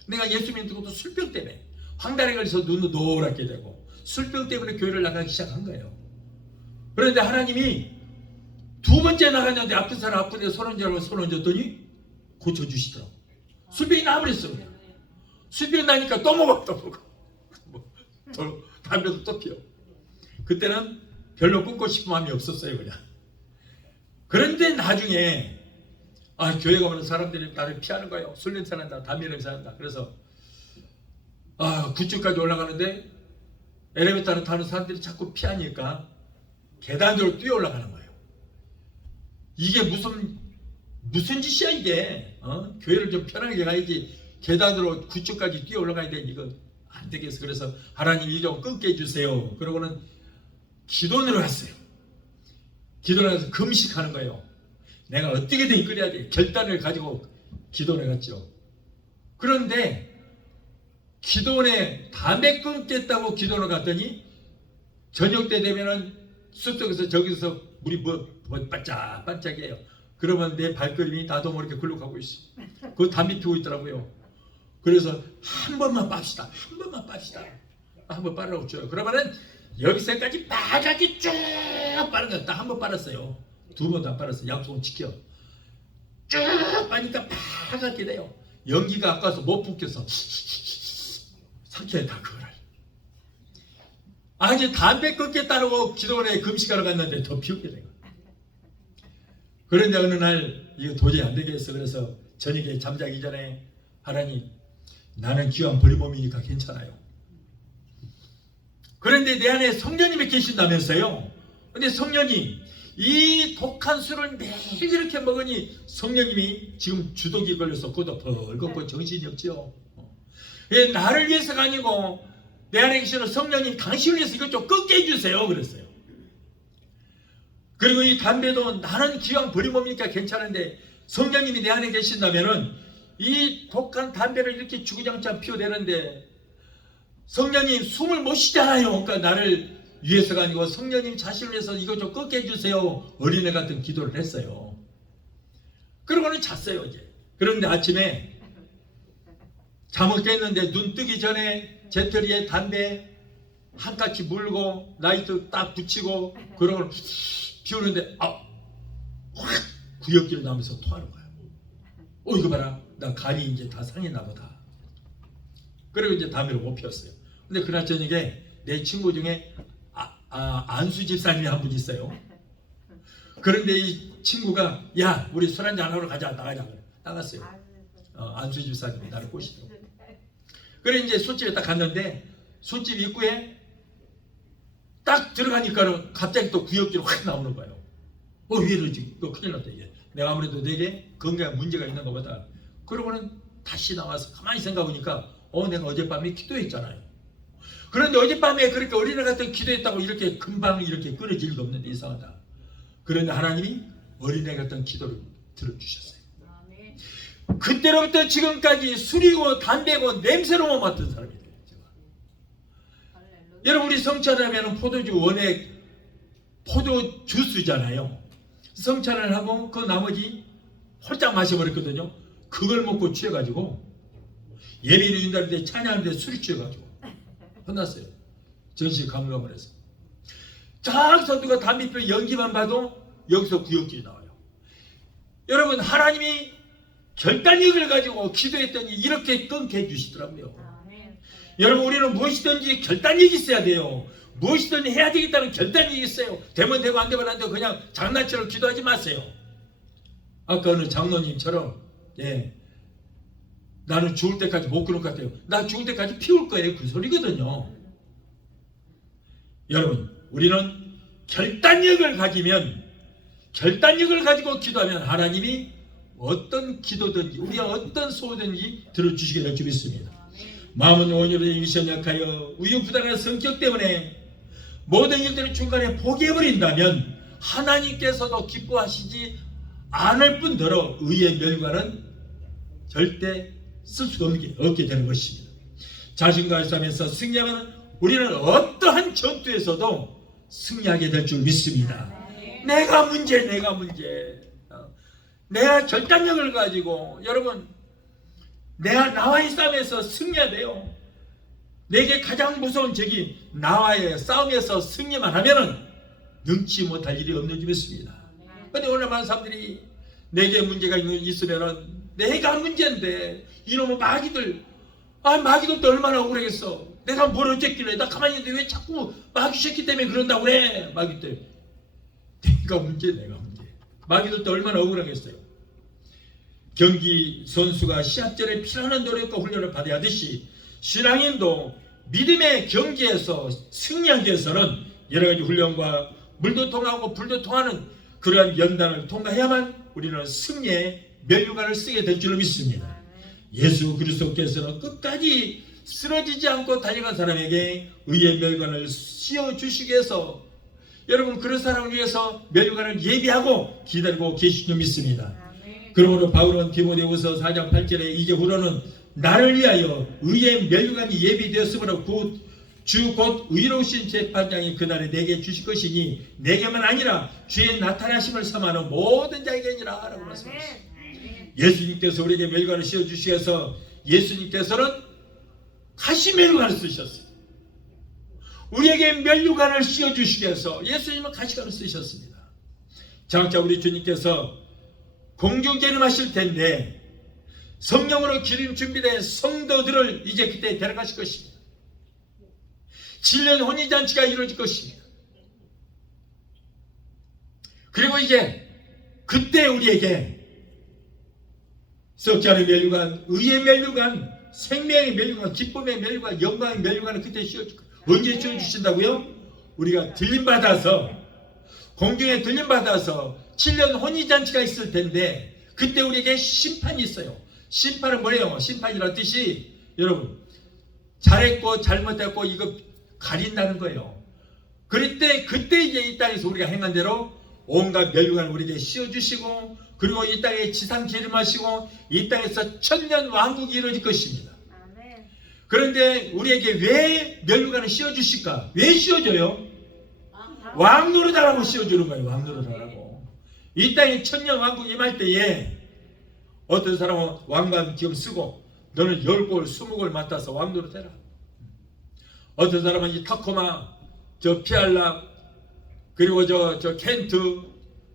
내가 예수 믿는 것도 술병 때문에 황달에 걸려서 눈도 노랗게 되고 술병 때문에 교회를 나가기 시작한 거예요. 그런데 하나님이 2번째 나갔는데 아픈 사람 아픈데 손 얹었더니 고쳐주시더라고. 술병이 나버렸어. 그냥. 술병 나니까 또 먹어. 담배도 또 피워. 그때는 별로 끊고 싶은 마음이 없었어요. 그냥. 그런데 나중에 교회 가면 사람들이 나를 피하는 거예요. 술 냄새 난다, 담배 냄새 난다. 그래서 9층까지 올라가는데 엘리베이터를 타는 사람들이 자꾸 피하니까 계단으로 뛰어 올라가는 거예요. 이게 무슨 짓이야 이게? 교회를 좀 편하게 가야지 계단으로 9층까지 뛰어 올라가야 되니 이거 안 되겠어. 그래서 하나님 이 좀 끊게 해주세요. 그러고는 기도를 했어요. 기도를 해서 금식하는 거예요. 내가 어떻게든 이끌어야 돼. 결단을 가지고 기도를 했죠. 그런데 기도원에 담배 끊겠다고 기도를 갔더니 저녁 때 되면은 숲속에서 저기서 물이 반짝반짝해요. 그러면 내 발걸음이 나도 모르게 굴러가고 있어. 그 담배 피우고 있더라고요. 그래서 한 번만 빱시다. 한 번만 빱시다. 한번 빨라고 줘요. 그러면은 여기서까지 빨갛게 쭉 빠른 거야. 딱 한 번 빨았어요. 2번 다 빨았어요. 약속은 지켜. 쭉 빠니까 빨갛게 돼요. 연기가 아까워서 못 붓겠어. 삼켜야 다 그거를. 이제 담배 끊겠다고 기도원에 금식하러 갔는데 더 피우게 돼요. 그런데 어느 날 이거 도저히 안 되겠어. 그래서 저녁에 잠자기 전에 하나님, 나는 기왕 버린 몸이니까 괜찮아요. 그런데 내 안에 성령님이 계신다면서요. 근데 성령님, 이 독한 술을 매일 이렇게 먹으니 성령님이 지금 주독이 걸려서 그것도 벌겋고 정신이 없죠. 나를 위해서가 아니고 내 안에 계시는 성령님, 당신을 위해서 이것 좀 끊게 해주세요. 그랬어요. 그리고 이 담배도 나는 기왕 버린 몸이니까 괜찮은데 성령님이 내 안에 계신다면은 이 독한 담배를 이렇게 주구장창 피워대는데 성령님 숨을 못 쉬잖아요. 그러니까 나를 위해서가 아니고 성령님 자신을 위해서 이거 좀 끊게 해주세요. 어린애 같은 기도를 했어요. 그러고는 잤어요. 이제. 그런데 아침에 잠을 깼는데 눈 뜨기 전에 재떨이에 담배 한 까치 물고 라이트 딱 붙이고 그러고 피우는데 확 구역질 나면서 토하는 거야. 이거 봐라. 나 간이 이제 다 상했나 보다. 그리고 이제 담배를 못 피웠어요. 근데 그날 저녁에 내 친구 중에 안수 집사님이 한 분 있어요. 그런데 이 친구가 야, 우리 술 한잔 하러 가자. 나갔어요. 안수 집사님이 나를 꼬시더라고. 그래 이제 술집에 딱 갔는데 술집 입구에 딱 들어가니까는 갑자기 또 구역질이 확 나오는 거예요. 왜 이러지? 큰일 났다 이게. 내가 아무래도 내게 건강에 문제가 있는 것보다. 그러고는 다시 나와서 가만히 생각해보니까 내가 어젯밤에 기도했잖아요. 그런데 어젯밤에 그렇게 어린애 같은 기도했다고 이렇게 금방 이렇게 끊어질 리가 없는데 이상하다. 그런데 하나님이 어린애 같은 기도를 들어주셨어요. 그때로부터 지금까지 술이고 담배고 냄새로 못 맡은 사람이에요. 여러분, 우리 성찬하면 포도주 원액 포도 주스잖아요. 성찬을 하고 그 나머지 홀짝 마셔버렸거든요. 그걸 먹고 취해가지고 예배를 인다는데 찬양하는데 술이 취해가지고 혼났어요. 전시 가물가물해서. 쫙 선두가 담배표 연기만 봐도 여기서 구역질이 나와요. 여러분, 하나님이 결단력을 가지고 기도했더니 이렇게 끊게 해주시더라고요. 여러분, 우리는 무엇이든지 결단력이 있어야 돼요. 무엇이든 해야 되겠다는 결단력이 있어요. 되면 되고 안 되면 안 되고 그냥 장난처럼 기도하지 마세요. 아까 어느 장로님처럼 나는 죽을 때까지 못 그럴 것 같아요. 나 죽을 때까지 피울 거예요. 그 소리거든요. 여러분, 우리는 결단력을 가지고 기도하면 하나님이 어떤 기도든지 우리가 어떤 소원든지 들어주시게 될 줄 믿습니다. 마음은 온유로 이기시 약하여 우유부단한 성격 때문에 모든 일들을 중간에 포기해버린다면 하나님께서도 기뻐하시지 않을 뿐더러 의의 멸관은 절대 쓸 수가 없게 되는 것입니다. 자신과의 싸움에서 승리하면 우리는 어떠한 전투에서도 승리하게 될 줄 믿습니다. 내가 문제. 내가 결단력을 가지고 여러분, 나와의 싸움에서 승리해야 돼요. 내게 가장 무서운 적이 나와의 싸움에서 승리만 하면은 능치 못할 일이 없는 줄 믿습니다. 그런데 오늘 많은 사람들이 내게 문제가 있으면은 내가 문제인데 이놈의 마귀들도 얼마나 억울하겠어. 내가 뭘 어쨌길래 나 가만히 있는데 왜 자꾸 마귀 새끼 때문에 그런다고 그래. 마귀 때문에 내가 문제. 마귀들도 얼마나 억울하겠어요. 경기 선수가 시합전에 피나는 노력과 훈련을 받아야 하듯이 신앙인도 믿음의 경기에서 승리하기 위해서는 여러 가지 훈련과 물도 통하고 불도 통하는 그러한 연단을 통과해야만 우리는 승리의 면류관을 쓰게 될 줄로 믿습니다. 예수 그리스도께서는 끝까지 쓰러지지 않고 달려간 사람에게 의의 면류관을 씌워주시기 위해서 여러분, 그런 사람을 위해서 면류관을 예비하고 기다리고 계신 줄 믿습니다. 그러므로 바울은 디모데후서 4장 8절에 이제후로는 나를 위하여 의의 면류관이 예비되었으므로 주 곧 의로우신 재판장이 그날에 내게 주실 것이니 내게만 아니라 주의 나타나심을 삼하는 모든 자에게니라 라고 말씀하셨습니다. 예수님께서 우리에게 면류관을 씌워주시기 위해서 예수님께서는 가시 면류관을 쓰셨어요. 우리에게 면류관을 씌워주시기 위해서 예수님은 가시관을 쓰셨습니다. 장차 우리 주님께서 공중재림하실 텐데 성령으로 기름 준비된 성도들을 이제 그때 데려가실 것입니다. 7년 혼인잔치가 이루어질 것입니다. 그리고 이제 그때 우리에게 썩지 않은 면류관, 의의 면류관, 생명의 면류관, 기쁨의 면류관, 영광의 면류관을 그때 씌워줄 거예요. 언제 씌워주신다고요? 우리가 들림받아서 공중에 들림받아서 7년 혼인잔치가 있을 텐데 그때 우리에게 심판이 있어요. 심판은 뭐예요? 심판이라는 뜻이 여러분, 잘했고 잘못했고 이거 가린다는 거예요. 그때 이제 이 땅에서 우리가 행한 대로 온갖 면류관을 우리에게 씌워주시고 그리고 이 땅에 지상 재림하시고 이 땅에서 천년 왕국이 이루어질 것입니다. 그런데 우리에게 왜 면류관을 씌워주실까? 왜 씌워줘요? 왕노릇하라고 씌워주는 거예요. 왕노릇하라고. 이 땅에 천년 왕국 임할 때에 어떤 사람은 왕관 지금 쓰고 너는 10골 20골 맡아서 왕노릇해라. 어떤 사람은 이 타코마, 저 피알라, 그리고 저 켄트,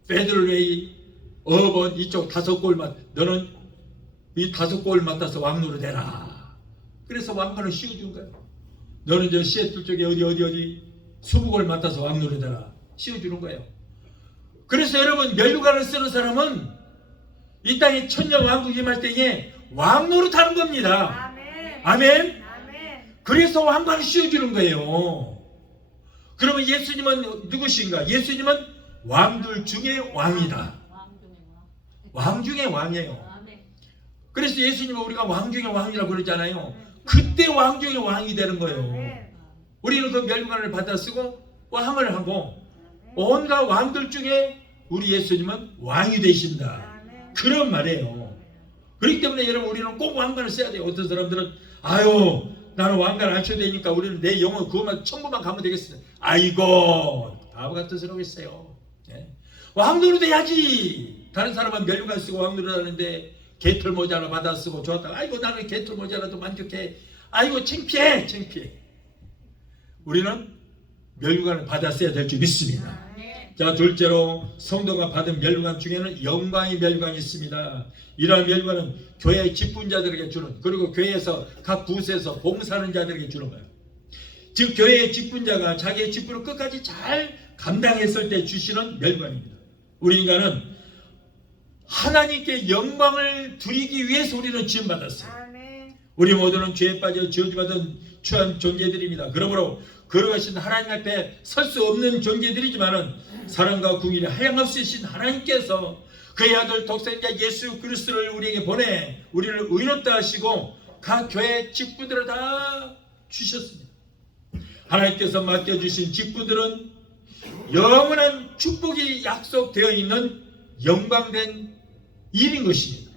페들웨이, 어번 이쪽 5골 너는 이 5골 맡아서 왕노릇해라. 그래서 왕관을 씌워준 거예요. 너는 저 시애틀 쪽에 어디 20골 맡아서 왕노릇해라. 씌워주는 거예요. 그래서 여러분, 면류관을 쓰는 사람은 이 땅에 천년 왕국 임할 때에 왕노릇하는 겁니다. 아멘. 그래서 왕관을 씌워주는 거예요. 그러면 예수님은 누구신가? 예수님은 왕들 중에 왕이다. 왕 중에 왕이에요. 그래서 예수님은 우리가 왕 중에 왕이라고 그러잖아요. 그때 왕 중에 왕이 되는 거예요. 우리는 그 면류관을 받아 쓰고 왕을 하고 온갖 왕들 중에 우리 예수님은 왕이 되신다. 그런 말이에요. 그렇기 때문에 여러분 우리는 꼭 왕관을 써야 돼요. 어떤 사람들은 아유 나는 왕관 안 써도 되니까 우리는 내 영혼 그것만 천국만 가면 되겠어. 아이고 바보 같은 소리하고 있어요. 예? 왕노릇 해야지. 다른 사람은 면류관 쓰고 왕노릇 하는데 개털 모자 하나 받아 쓰고 좋았다. 아이고 나는 개털 모자라도 만족해. 아이고 창피해. 우리는 면류관을 받아 써야 될 줄 믿습니다. 자, 둘째로 성도가 받은 면류관 중에는 영광의 면류관이 있습니다. 이러한 면류관은 교회의 직분자들에게 주는, 그리고 교회에서 각 부서에서 봉사하는 자들에게 주는 거예요. 즉 교회의 직분자가 자기의 직분을 끝까지 잘 감당했을 때 주시는 면류관입니다. 우리 인간은 하나님께 영광을 드리기 위해서 우리는 지음받았어요. 우리 모두는 죄에 빠져 저주받은 추한 존재들입니다. 그러므로 거룩하신 하나님 앞에 설 수 없는 존재들이지만은 사랑과 궁일이 하양없으신 하나님께서 그의 아들 독생자 예수 그리스도를 우리에게 보내 우리를 의롭다 하시고 각 교회 직분들을 다 주셨습니다. 하나님께서 맡겨주신 직분들은 영원한 축복이 약속되어 있는 영광된 일인 것입니다.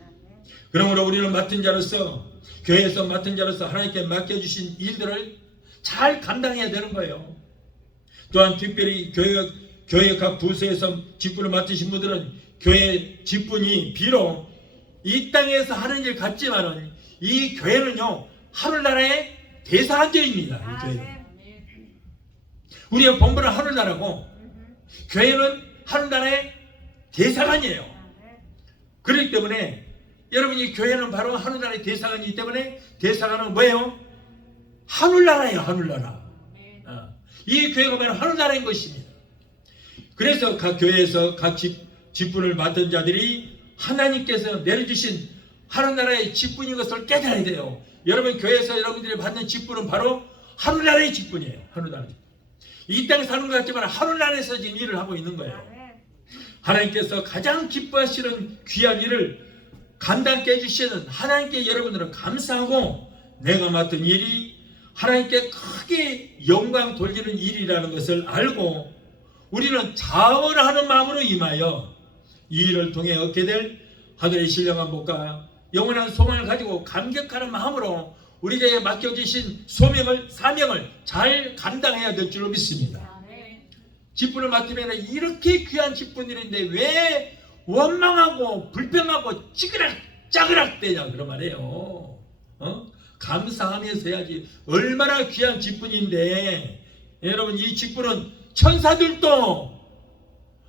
그러므로 우리는 맡은 자로서 교회에서 맡은 자로서 하나님께 맡겨주신 일들을 잘 감당해야 되는 거예요. 또한 특별히 교회 각 부서에서 직분을 맡으신 분들은 교회 직분이 비록 이 땅에서 하는 일 같지만은 이 교회는요 하늘나라의 대사관절입니다. 이 교회는. 우리의 본부는 하늘나라고 교회는 하늘나라의 대사관이에요. 그렇기 때문에 여러분이 교회는 바로 하늘나라의 대사관이기 때문에 대사관은 뭐예요? 하늘나라예요. 하늘나라. 이 교회가 바로 하늘나라인 것입니다. 그래서 각 교회에서 각 직분을 맡은 자들이 하나님께서 내려주신 하늘나라의 직분인 것을 깨달아야 돼요. 여러분 교회에서 여러분들이 받는 직분은 바로 하늘나라의 직분이에요. 하늘나라. 이 땅에 사는 것 같지만 하늘나라에서 지금 일을 하고 있는 거예요. 하나님께서 가장 기뻐하시는 귀한 일을 감당케 해주시는 하나님께 여러분들은 감사하고 내가 맡은 일이 하나님께 크게 영광 돌리는 일이라는 것을 알고 우리는 자원하는 마음으로 임하여 이 일을 통해 얻게 될 하늘의 신령한 복과 영원한 소망을 가지고 감격하는 마음으로 우리에게 맡겨주신 사명을 잘 감당해야 될 줄로 믿습니다. 직분을 맡으면 이렇게 귀한 직분들인데 왜 원망하고 불평하고 짜그락 대냐 그런 말이에요. 감사하면서 해야지. 얼마나 귀한 직분인데 여러분 이 직분은 천사들도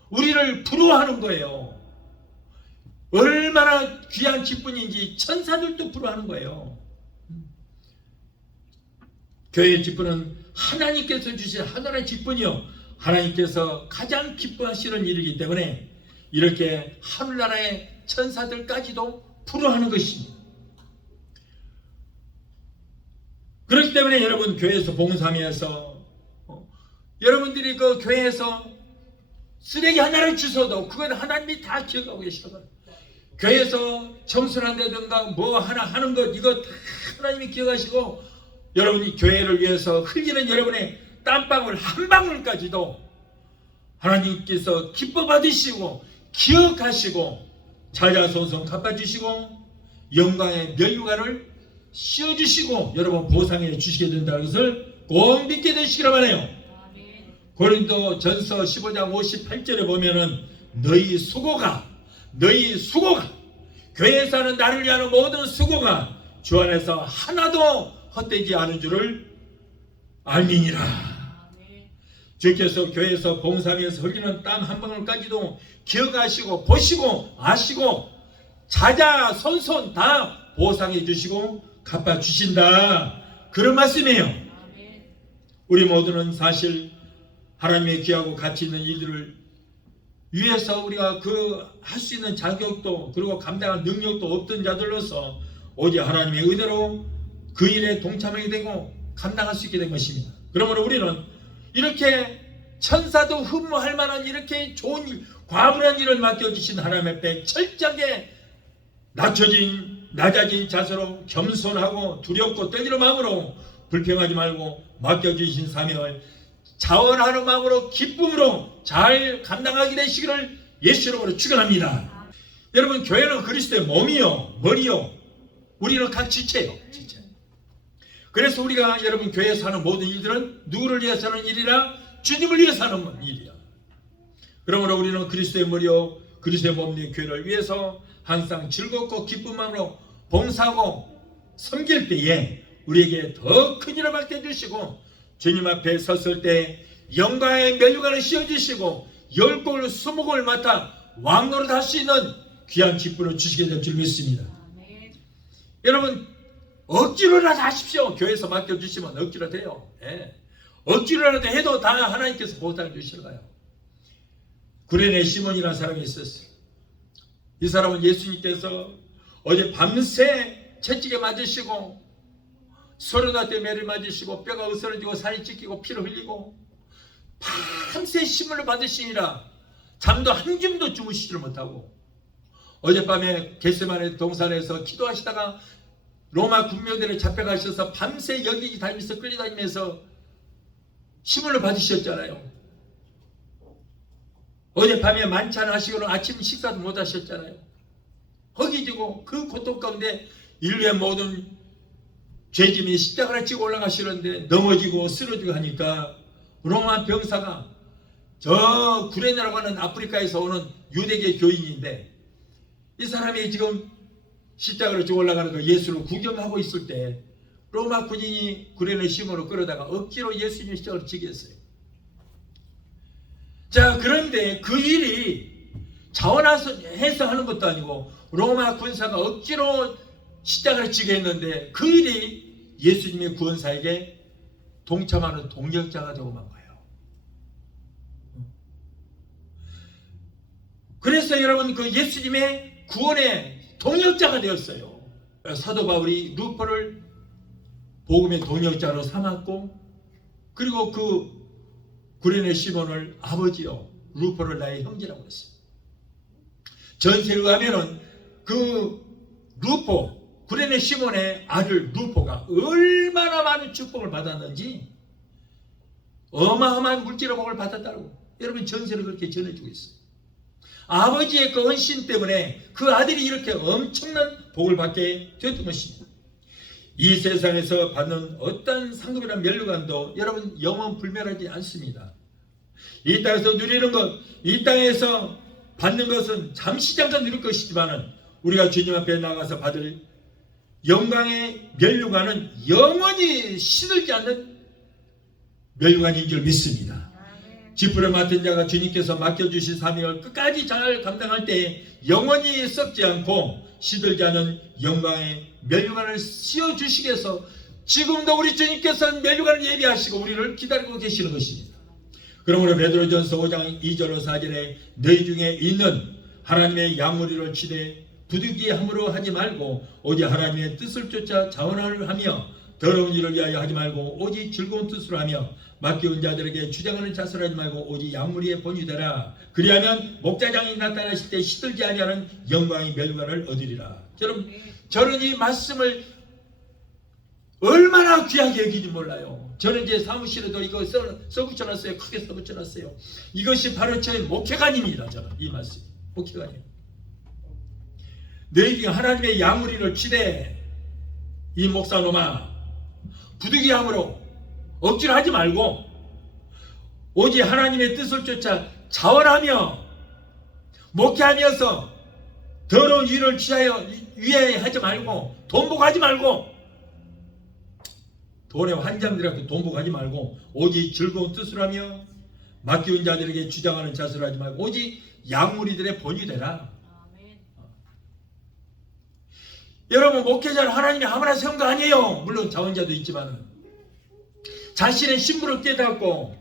우리를 부러워하는 거예요. 얼마나 귀한 직분인지 천사들도 부러워하는 거예요. 교회의 직분은 하나님께서 주신 하나님의 직분이요 하나님께서 가장 기뻐하시는 일이기 때문에 이렇게 하늘나라의 천사들까지도 부러워하는 것입니다. 그렇기 때문에 여러분 교회에서 봉사하면서 여러분들이 그 교회에서 쓰레기 하나를 주셔도 그건 하나님이 다 기억하고 계시거든요. 교회에서 청소를 한다든가 뭐 하나 하는 것 이거 다 하나님이 기억하시고 여러분이 교회를 위해서 흘리는 여러분의 땀방울 한 방울까지도 하나님께서 기뻐 받으시고 기억하시고 자자손손 갚아주시고 영광의 면류관을 씌워주시고 여러분 보상해 주시게 된다는 것을 꼭 믿게 되시기를 바라요. 고린도 전서 15장 58절에 보면은 너희 수고가 교회에서 하는 나를 위하는 모든 수고가 주 안에서 하나도 헛되지 않은 줄을 알미니라. 주께서 교회에서 봉사하면서 흘리는 땀 한 방울까지도 기억하시고 보시고 아시고 자자손손 다 보상해 주시고 갚아주신다. 그런 말씀이에요. 우리 모두는 사실 하나님의 귀하고 가치 있는 일들을 위해서 우리가 할 수 있는 자격도 그리고 감당할 능력도 없던 자들로서 오직 하나님의 은혜로 그 일에 동참하게 되고 감당할 수 있게 된 것입니다. 그러므로 우리는 이렇게 천사도 흠모할 만한 이렇게 좋은 일, 과분한 일을 맡겨주신 하나님 앞에 철저하게 낮아진 자세로 겸손하고 두렵고 떨리는 마음으로 불평하지 말고 맡겨주신 사명을 자원하는 마음으로 기쁨으로 잘 감당하게 되시기를 예수 이름으로 축원합니다. 여러분, 교회는 그리스도의 몸이요, 머리요. 우리는 각 지체요, 지체. 그래서 우리가 여러분 교회에서 하는 모든 일들은 누구를 위해서 하는 일이라? 주님을 위해서 하는 일이야. 그러므로 우리는 그리스도의 머리요, 그리스도의 몸인 교회를 위해서 항상 즐겁고 기쁜 마음으로 봉사하고 섬길 때에 우리에게 더 큰 일을 맡겨 주시고, 주님 앞에 섰을 때 영광의 면류관을 씌워주시고 10곡을 20곡을 맡아 왕노릇 할 수 있는 귀한 직분을 주시게 될 줄 믿습니다. 아멘. 여러분, 억지로라도 하십시오. 교회에서 맡겨주시면 억지로 돼요. 예. 억지로라도 해도 다 하나님께서 보상해 주시는 거예요. 구레네 시몬이라는 사람이 있었어요. 이 사람은 예수님께서 어제 밤새 채찍에 맞으시고 서른아 때 매를 맞으시고 뼈가 으스러지고 살이 찢기고 피를 흘리고 밤새 심문을 받으시니라 잠도 한 줌도 주무시지를 못하고, 어젯밤에 겟세마네 동산에서 기도하시다가 로마 군병들에 잡혀가셔서 밤새 여기저기 다니면서 끌려다니면서 심문을 받으셨잖아요. 어젯밤에 만찬하시고는 아침 식사도 못 하셨잖아요. 허기지고 그 고통 가운데 인류의 모든 죄짐이 십자가를 지고 올라가시는데 넘어지고 쓰러지고 하니까 로마 병사가, 저 구레네라고 하는 아프리카에서 오는 유대계 교인인데, 이 사람이 지금 십자가를 지고 올라가는 거 예수를 구경하고 있을 때 로마 군인이 구레네 시몬을 끌어다가 억지로 예수님 십자가를 지게 했어요. 자, 그런데 그 일이 자원해서 하는 것도 아니고 로마 군사가 억지로 십자가를 지게 했는데, 그 일이 예수님의 구원사에게 동참하는 동력자가 되고 만 거예요. 그래서 여러분, 그 예수님의 구원의 동력자가 되었어요. 사도 바울이 루포를 복음의 동력자로 삼았고, 그리고 그 구레네 시몬을 아버지요, 루포를 나의 형제라고 했어요. 전세에 의하면은 그 루포, 구레네 시몬의 아들 루포가 얼마나 많은 축복을 받았는지 어마어마한 물질의 복을 받았다고 여러분 전세를 그렇게 전해주고 있어요. 아버지의 그 헌신 때문에 그 아들이 이렇게 엄청난 복을 받게 되었던 것입니다. 이 세상에서 받는 어떤 상급이나 면류관도 여러분 영원 불멸하지 않습니다. 이 땅에서 누리는 것, 이 땅에서 받는 것은 잠시 잠깐 누릴 것이지만은 우리가 주님 앞에 나가서 받을 영광의 면류관은 영원히 시들지 않는 면류관인 줄 믿습니다. 지푸를 맡은 자가 주님께서 맡겨주신 사명을 끝까지 잘 감당할 때 영원히 썩지 않고 시들지 않은 영광의 면류관을 씌워주시기 위해서 지금도 우리 주님께서는 면류관을 예비하시고 우리를 기다리고 계시는 것입니다. 그러므로 베드로전서 5장 2절로 4절에 너희 중에 있는 하나님의 양무리를 치되 부득이함으로 하지 말고 오직 하나님의 뜻을 쫓아 자원을 하며 더러운 일을 위하여 하지 말고 오직 즐거운 뜻으로 하며 맡겨온 자들에게 주장하는 자세로 하지 말고 오직 양무리의 본이 되라. 그리하면 목자장이 나타나실 때 시들지 아니하는 영광의 면류관을 얻으리라. 여러분, 저는 이 말씀을 얼마나 귀하게 여기지 몰라요. 저는 이제 사무실에도 이거 써붙여놨어요. 크게 써붙여놨어요. 이것이 바로 저의 목회관입니다. 저는 이 말씀 목회관이에요. 너희 중에 하나님의 양무리를 치되 이 목사놈아 부득이함으로 억지로 하지 말고 오직 하나님의 뜻을 쫓아 자원하며 목회하면서 더러운 일을 위하여 하지 말고 돈 보고 하지 말고 돈에 환장들하고 돈 보고 하지 말고 오직 즐거운 뜻으로 하며 맡겨온 자들에게 주장하는 자세로 하지 말고 오직 양무리들의 본이 되라. 여러분, 목회자를 하나님이 아무나 세운 거 아니에요. 물론 자원자도 있지만 자신의 신분을 깨닫고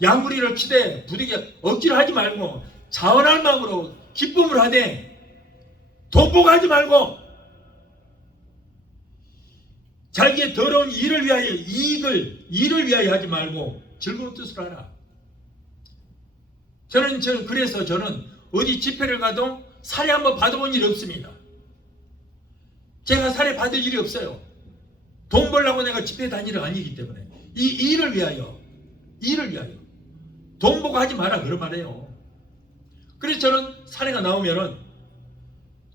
양무리를 치되 부득이 억지로 하지 말고 자원할 마음으로 기쁨을 하되 돈 보고 하지 말고 자기의 더러운 일을 위하여 일을 위하여 하지 말고 즐거운 뜻으로 하라. 저는 그래서 저는 어디 집회를 가도 살해 한번 받아본 일이 없습니다. 제가 살해 받을 일이 없어요. 돈 벌려고 내가 집회 다니는 아니기 때문에 이 일을 위하여 돈 보고 하지 마라 그런 말이에요. 그래서 저는 사례가 나오면은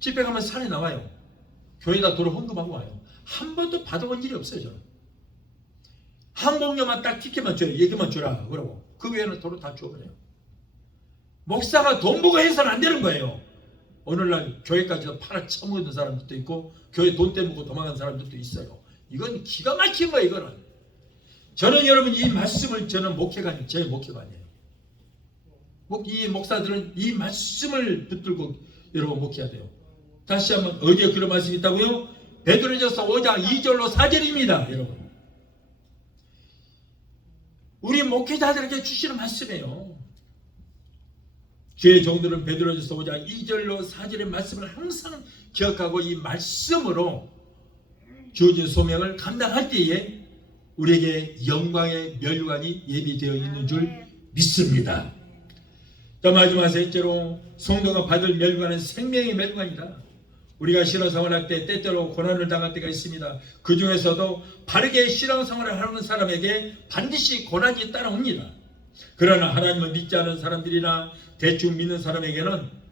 집회 가면 산에 나와요. 교회에다 도로 헌금하고 와요. 한 번도 받아본 일이 없어요. 저는 항공료만 딱 티켓만 줘요. 얘기만 주라 그러고 그 외에는 도로 다 줘버려요. 목사가 돈 보고 해서는 안 되는 거예요. 오늘날 교회까지도 팔아 처먹는 사람들도 있고 교회 돈 떼먹고 도망간 사람들도 있어요. 이건 기가 막힌 거예요. 이거는 저는 여러분 이 말씀을 저는 목회관이 제 목회관이에요. 이 목사들은 이 말씀을 붙들고 여러분 목회해야 돼요. 다시 한번 어디에 그런 말씀이 있다고요? 베드로전서 5장 2절로 4절입니다. 여러분 우리 목회자들에게 주시는 말씀이에요. 주의 종들은 베드로전서 5장 2절로 4절의 말씀을 항상 기억하고 이 말씀으로 주어진 소명을 감당할 때에 우리에게 영광의 면류관이 예비되어 있는 줄 믿습니다. 또 마지막 셋째로 성도가 받을 면류관은 생명의 면류관이다. 우리가 신앙생활할 때 때때로 고난을 당할 때가 있습니다. 그 중에서도 바르게 신앙생활을 하는 사람에게 반드시 고난이 따라옵니다. 그러나 하나님을 믿지 않은 사람들이나 대충 믿는 사람에게는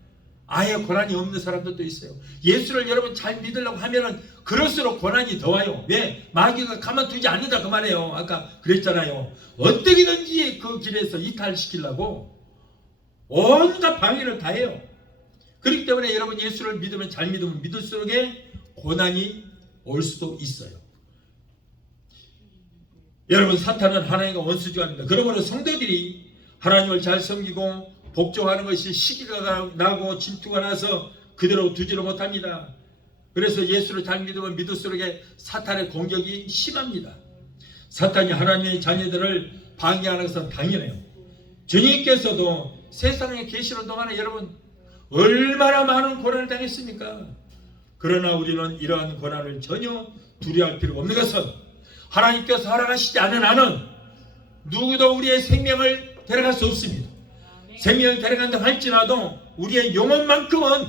아예 고난이 없는 사람들도 있어요. 예수를 여러분 잘 믿으려고 하면은 그럴수록 고난이 더 와요. 왜? 마귀가 가만두지 않는다 그 말이에요. 아까 그랬잖아요. 어떻게든지 그 길에서 이탈시키려고 온갖 방해를 다 해요. 그렇기 때문에 여러분 예수를 믿으면 잘 믿으면 믿을수록 고난이 올 수도 있어요. 여러분 사탄은 하나님과 원수지간입니다. 그러므로 성도들이 하나님을 잘 섬기고 복종하는 것이 시기가 나고 질투가 나서 그대로 두지를 못합니다. 그래서 예수를 잘 믿으면 믿을수록 사탄의 공격이 심합니다. 사탄이 하나님의 자녀들을 방해하는 것은 당연해요. 주님께서도 세상에 계시는 동안에 여러분 얼마나 많은 고난을 당했습니까? 그러나 우리는 이러한 고난을 전혀 두려워할 필요가 없는 것은 하나님께서 허락하시지 않은 한은 누구도 우리의 생명을 데려갈 수 없습니다. 생명을 데려간다 할지라도 우리의 영혼만큼은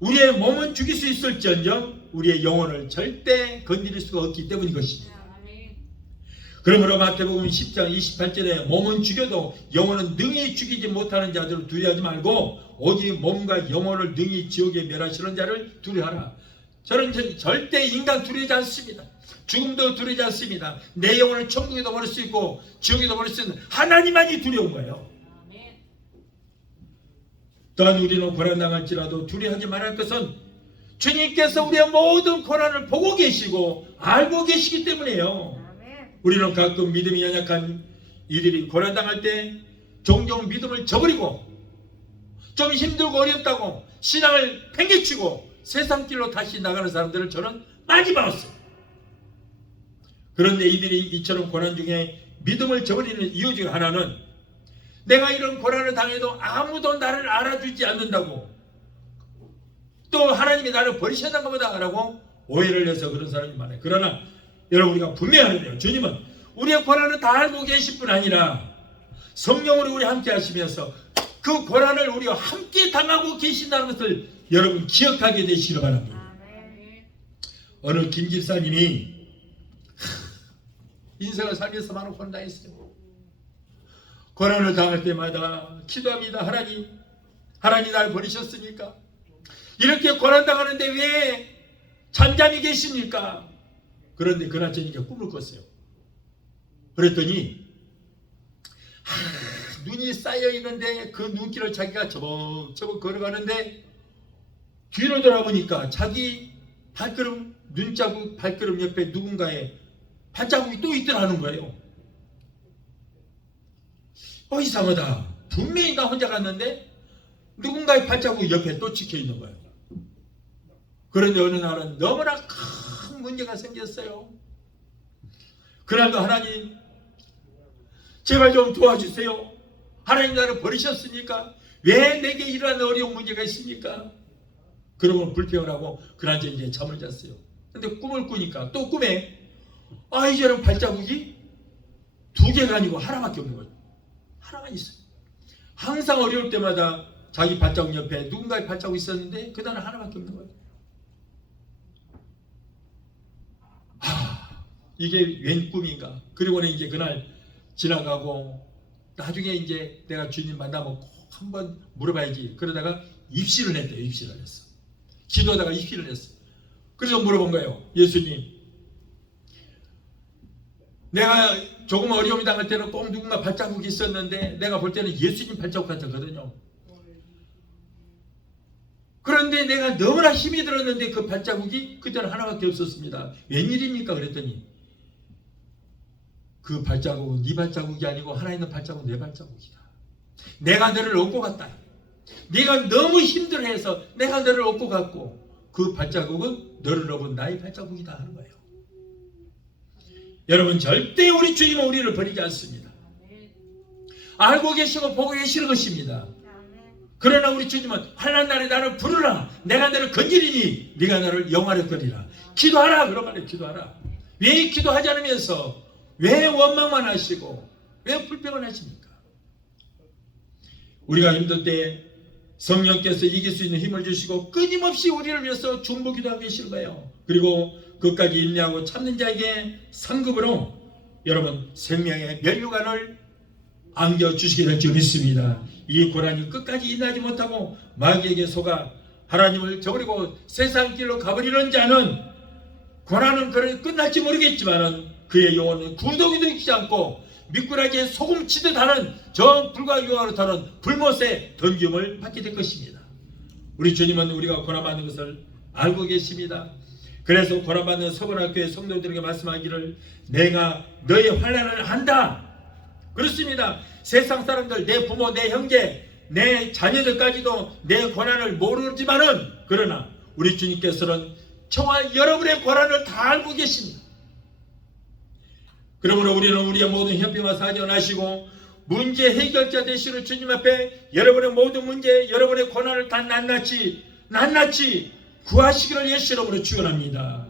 우리의 몸은 죽일 수 있을지언정 우리의 영혼을 절대 건드릴 수가 없기 때문인 것입니다. 그러므로 마태복음 10장 28절에 몸은 죽여도 영혼은 능히 죽이지 못하는 자들을 두려워하지 말고 오직 몸과 영혼을 능히 지옥에 멸하시는 자를 두려워하라. 저는 절대 인간 두려워하지 않습니다. 죽음도 두려워하지 않습니다. 내 영혼을 천국에도 보낼 수 있고 지옥에도 보낼 수 있는 하나님만이 두려운 거예요. 또한 우리는 고난당할지라도 두려워하지 말할 것은 주님께서 우리의 모든 고난을 보고 계시고 알고 계시기 때문에요. 우리는 가끔 믿음이 연약한 이들이 고난당할 때 종종 믿음을 저버리고 좀 힘들고 어렵다고 신앙을 팽개치고 세상길로 다시 나가는 사람들을 저는 많이 봤어요. 그런데 이들이 이처럼 고난 중에 믿음을 저버리는 이유 중 하나는 내가 이런 고난을 당해도 아무도 나를 알아주지 않는다고 또 하나님이 나를 버리셨나 보다 라고 오해를 해서 그런 사람이 많아요. 그러나 여러분 우리가 분명해야 돼요. 주님은 우리의 고난을 다 알고 계실 뿐 아니라 성령으로 우리 함께 하시면서 그 고난을 우리와 함께 당하고 계신다는 것을 여러분 기억하게 되시기 바랍니다. 어느 김 집사님이 인생을 살면서 많은 고난 당했어요. 고난을 당할 때마다 기도합니다. 하나님 나를 버리셨으니까 이렇게 고난 당하는데 왜 잠잠히 계십니까? 그런데 그날 저녁에 꿈을 꿨어요. 그랬더니 눈이 쌓여 있는데 그 눈길을 자기가 저벅저벅 걸어가는데 뒤로 돌아보니까 자기 발걸음 눈자국 발걸음 옆에 누군가의 발자국이 또 있더라는 거예요. 이상하다. 분명히 나 혼자 갔는데 누군가의 발자국이 옆에 또 찍혀 있는 거예요. 그런데 어느 날은 너무나 큰 문제가 생겼어요. 그날도 하나님 제발 좀 도와주세요. 하나님 나를 버리셨으니까 왜 내게 이러한 어려운 문제가 있습니까? 그러고 불평을 하고 그날 이제 잠을 잤어요. 근데 꿈을 꾸니까 또 꿈에 이제는 발자국이 두 개가 아니고 하나밖에 없는 거예요. 하나만 있어요. 항상 어려울 때마다 자기 발자국 옆에 누군가의 발자국이 있었는데 그날은 하나밖에 없는 거예요. 이게 웬 꿈인가? 그리고는 이제 그날 지나가고 나중에 이제 내가 주님 만나면 꼭 한번 물어봐야지. 그러다가 입시를 했대요. 입시를 했어. 기도하다가 이 피를 냈어요. 그래서 물어본 거예요. 예수님, 내가 조금 어려움이 당할 때는 꼭 누군가 발자국이 있었는데 내가 볼 때는 예수님 발자국 같았거든요. 그런데 내가 너무나 힘이 들었는데 그 발자국이 그때는 하나밖에 없었습니다. 웬일입니까? 그랬더니 그 발자국은 네 발자국이 아니고 하나 있는 발자국은 내 발자국이다. 내가 너를 얻고 갔다. 네가 너무 힘들어해서 내가 너를 얻고 갔고 그 발자국은 너를 얻은 나의 발자국이다 하는 거예요. 여러분, 절대 우리 주님은 우리를 버리지 않습니다. 알고 계시고 보고 계시는 것입니다. 그러나 우리 주님은 환난 날에 나를 부르라. 내가 너를 건지리니 네가 나를 영화롭거리라. 기도하라. 그런 말에 기도하라. 왜 기도하지 않으면서 왜 원망만 하시고 왜 불평을 하십니까? 우리가 힘들 때 성령께서 이길 수 있는 힘을 주시고 끊임없이 우리를 위해서 중보기도하고 계시는 거예요. 그리고 끝까지 인내하고 참는 자에게 상급으로 여러분 생명의 면류관을 안겨주시게 될 줄 믿습니다. 이 고난이 끝까지 인하지 못하고 마귀에게 속아 하나님을 저버리고 세상 길로 가버리는 자는 고난은 끝날지 모르겠지만 그의 영혼은 구독이 되지 않고 미꾸라지에 소금 치듯 하는 저 불과 유황으로 타는 불못에 던짐을 받게 될 것입니다. 우리 주님은 우리가 고난받는 것을 알고 계십니다. 그래서 고난받는 서번학교의 성도들에게 말씀하기를 내가 너의 환난을 안다. 그렇습니다. 세상 사람들, 내 부모, 내 형제, 내 자녀들까지도 내 고난을 모르지만은 그러나 우리 주님께서는 저와 여러분의 고난을 다 알고 계십니다. 그러므로 우리는 우리의 모든 형편과 사정을 아시고 문제 해결자 되시는 주님 앞에 여러분의 모든 문제, 여러분의 고난을 다 낱낱이 구하시기를 예수 이름으로 축원합니다.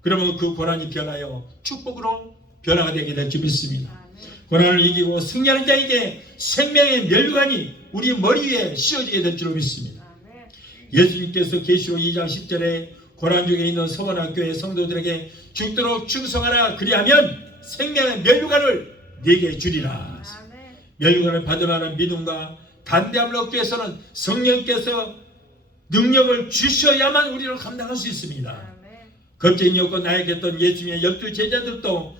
그러면 그 고난이 변하여 축복으로 변화가 되게 될 줄 믿습니다. 고난을 이기고 승리하는 자에게 생명의 면류관이 우리 머리 위에 씌워지게 될 줄 믿습니다. 예수님께서 계시록 2장 10절에 고난 중에 있는 서원학교의 성도들에게 죽도록 충성하라. 그리하면 생명의 면류관을 네게 주리라. 면류관을 받을 만한 믿음과 담대함을 얻기 위해서는 성령께서 능력을 주셔야만 우리를 감당할 수 있습니다. 겁쟁이 없고 나약했던 예수님의 12 제자들도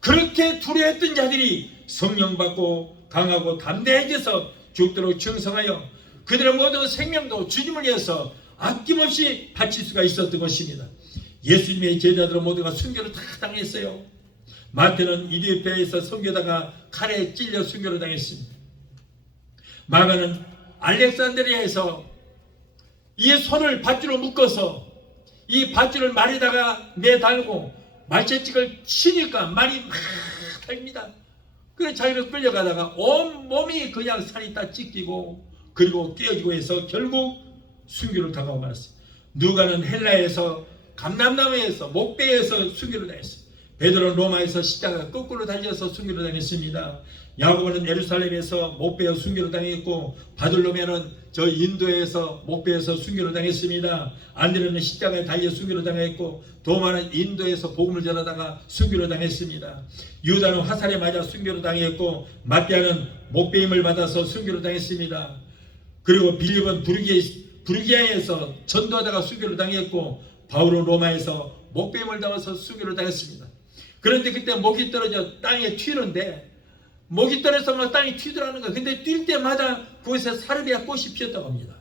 그렇게 두려워했던 자들이 성령 받고 강하고 담대해져서 죽도록 충성하여 그들의 모든 생명도 주님을 위해서 아낌없이 바칠 수가 있었던 것입니다. 예수님의 제자들은 모두가 순교를 다 당했어요. 마태는 이디오피아에서 선교다가 칼에 찔려 순교를 당했습니다. 마가는 알렉산드리아에서 이 손을 밧줄로 묶어서 이 밧줄을 말에다가 매달고 말채찍을 치니까 말이 막 달립니다. 그래서 자기를 끌려가다가 온 몸이 그냥 살이 다 찢기고 그리고 깨어지고 해서 결국 순교를 당하고 말았어요. 누가는 헬라에서 감람나무에서 목배에서 순교를 당했어요. 베드로는 로마에서 십자가 거꾸로 달려서 순교를 당했습니다. 야고보는 예루살렘에서 목배어 순교를 당했고 바들로메는 저 인도에서 목배에서 순교를 당했습니다. 안드레는 십자가에 달려 순교를 당했고 도마는 인도에서 복음을 전하다가 순교를 당했습니다. 유다는 화살에 맞아 순교를 당했고 마띠아는 목배임을 받아서 순교를 당했습니다. 그리고 빌립은 부르기아에서 전도하다가 순교를 당했고 바울은 로마에서 목배임을 당해서 순교를 당했습니다. 그런데 그때 목이 떨어져 땅에 튀는데 목이 떨어져서 막 땅에 튀더라는 거예요. 근데 뛸 때마다 그곳에 사르비아 꽃이 피었다고 합니다.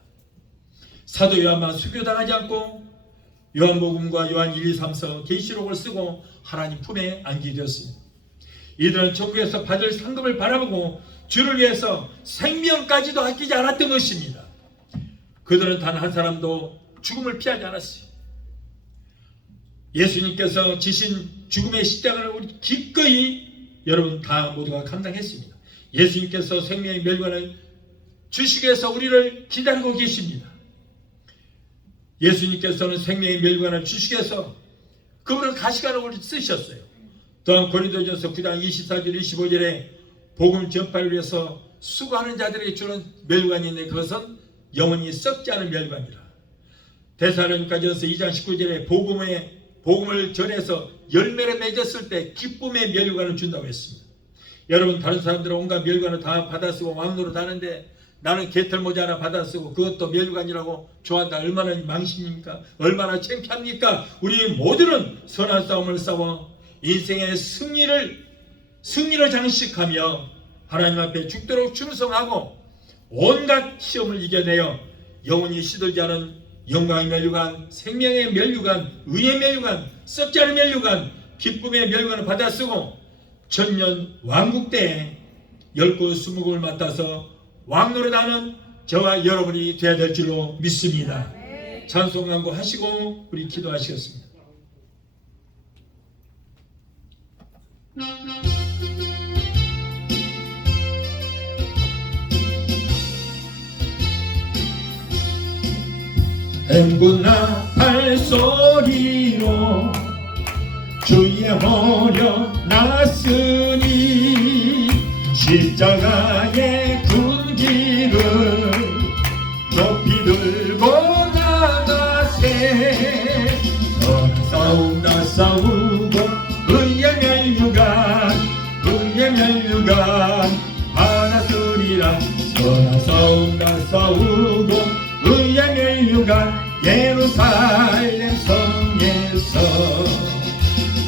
사도 요한만 순교당하지 않고 요한복음과 요한 1, 2, 3서 계시록을 쓰고 하나님 품에 안기게 되었습니다. 이들은 천국에서 받을 상급을 바라보고 주를 위해서 생명까지도 아끼지 않았던 것입니다. 그들은 단 한 사람도 죽음을 피하지 않았어요. 예수님께서 지신 죽음의 십자가를 우리 기꺼이 여러분 다 모두가 감당했습니다. 예수님께서 생명의 멸관을 주시기 위해서 우리를 기다리고 계십니다. 예수님께서는 생명의 멸관을 주시기 위해서 그분은 가시관을 쓰셨어요. 또한 고린도전서 9장 24절 25절에 복음 전파를 위해서 수고하는 자들에게 주는 멸관이 있는데 그것은 영원히 썩지 않은 멸관이라. 데살로니가전서 2장 19절에 복음을 전해서 열매를 맺었을 때 기쁨의 멸관을 준다고 했습니다. 여러분 다른 사람들은 온갖 멸관을 다 받아쓰고 왕노릇 하는데 나는 개털 모자 하나 받아 쓰고 그것도 멸류관이라고 좋아한다. 얼마나 망신입니까? 얼마나 창피합니까? 우리 모두는 선한 싸움을 싸워 인생의 승리를 장식하며 하나님 앞에 죽도록 충성하고 온갖 시험을 이겨내어 영원히 시들지 않은 영광의 멸류관, 생명의 멸류관, 의의 멸류관, 썩지 않은 멸류관, 기쁨의 멸류관을 받아 쓰고 천년 왕국 때에 10국 20국을 맡아서 왕노릇하는 저와 여러분이 되어야 될 줄로 믿습니다. 찬송 강구하시고 우리 기도하시겠습니다. 행군나 발소리로 주의 호령 났으니 십자가의 군기를 높이 들고 나가세. 선한 싸움 다 싸우고 의의 멸류관 받아쓰리라. 선한 싸움 다 싸우고 의의 멸류관 예루살렘 성에서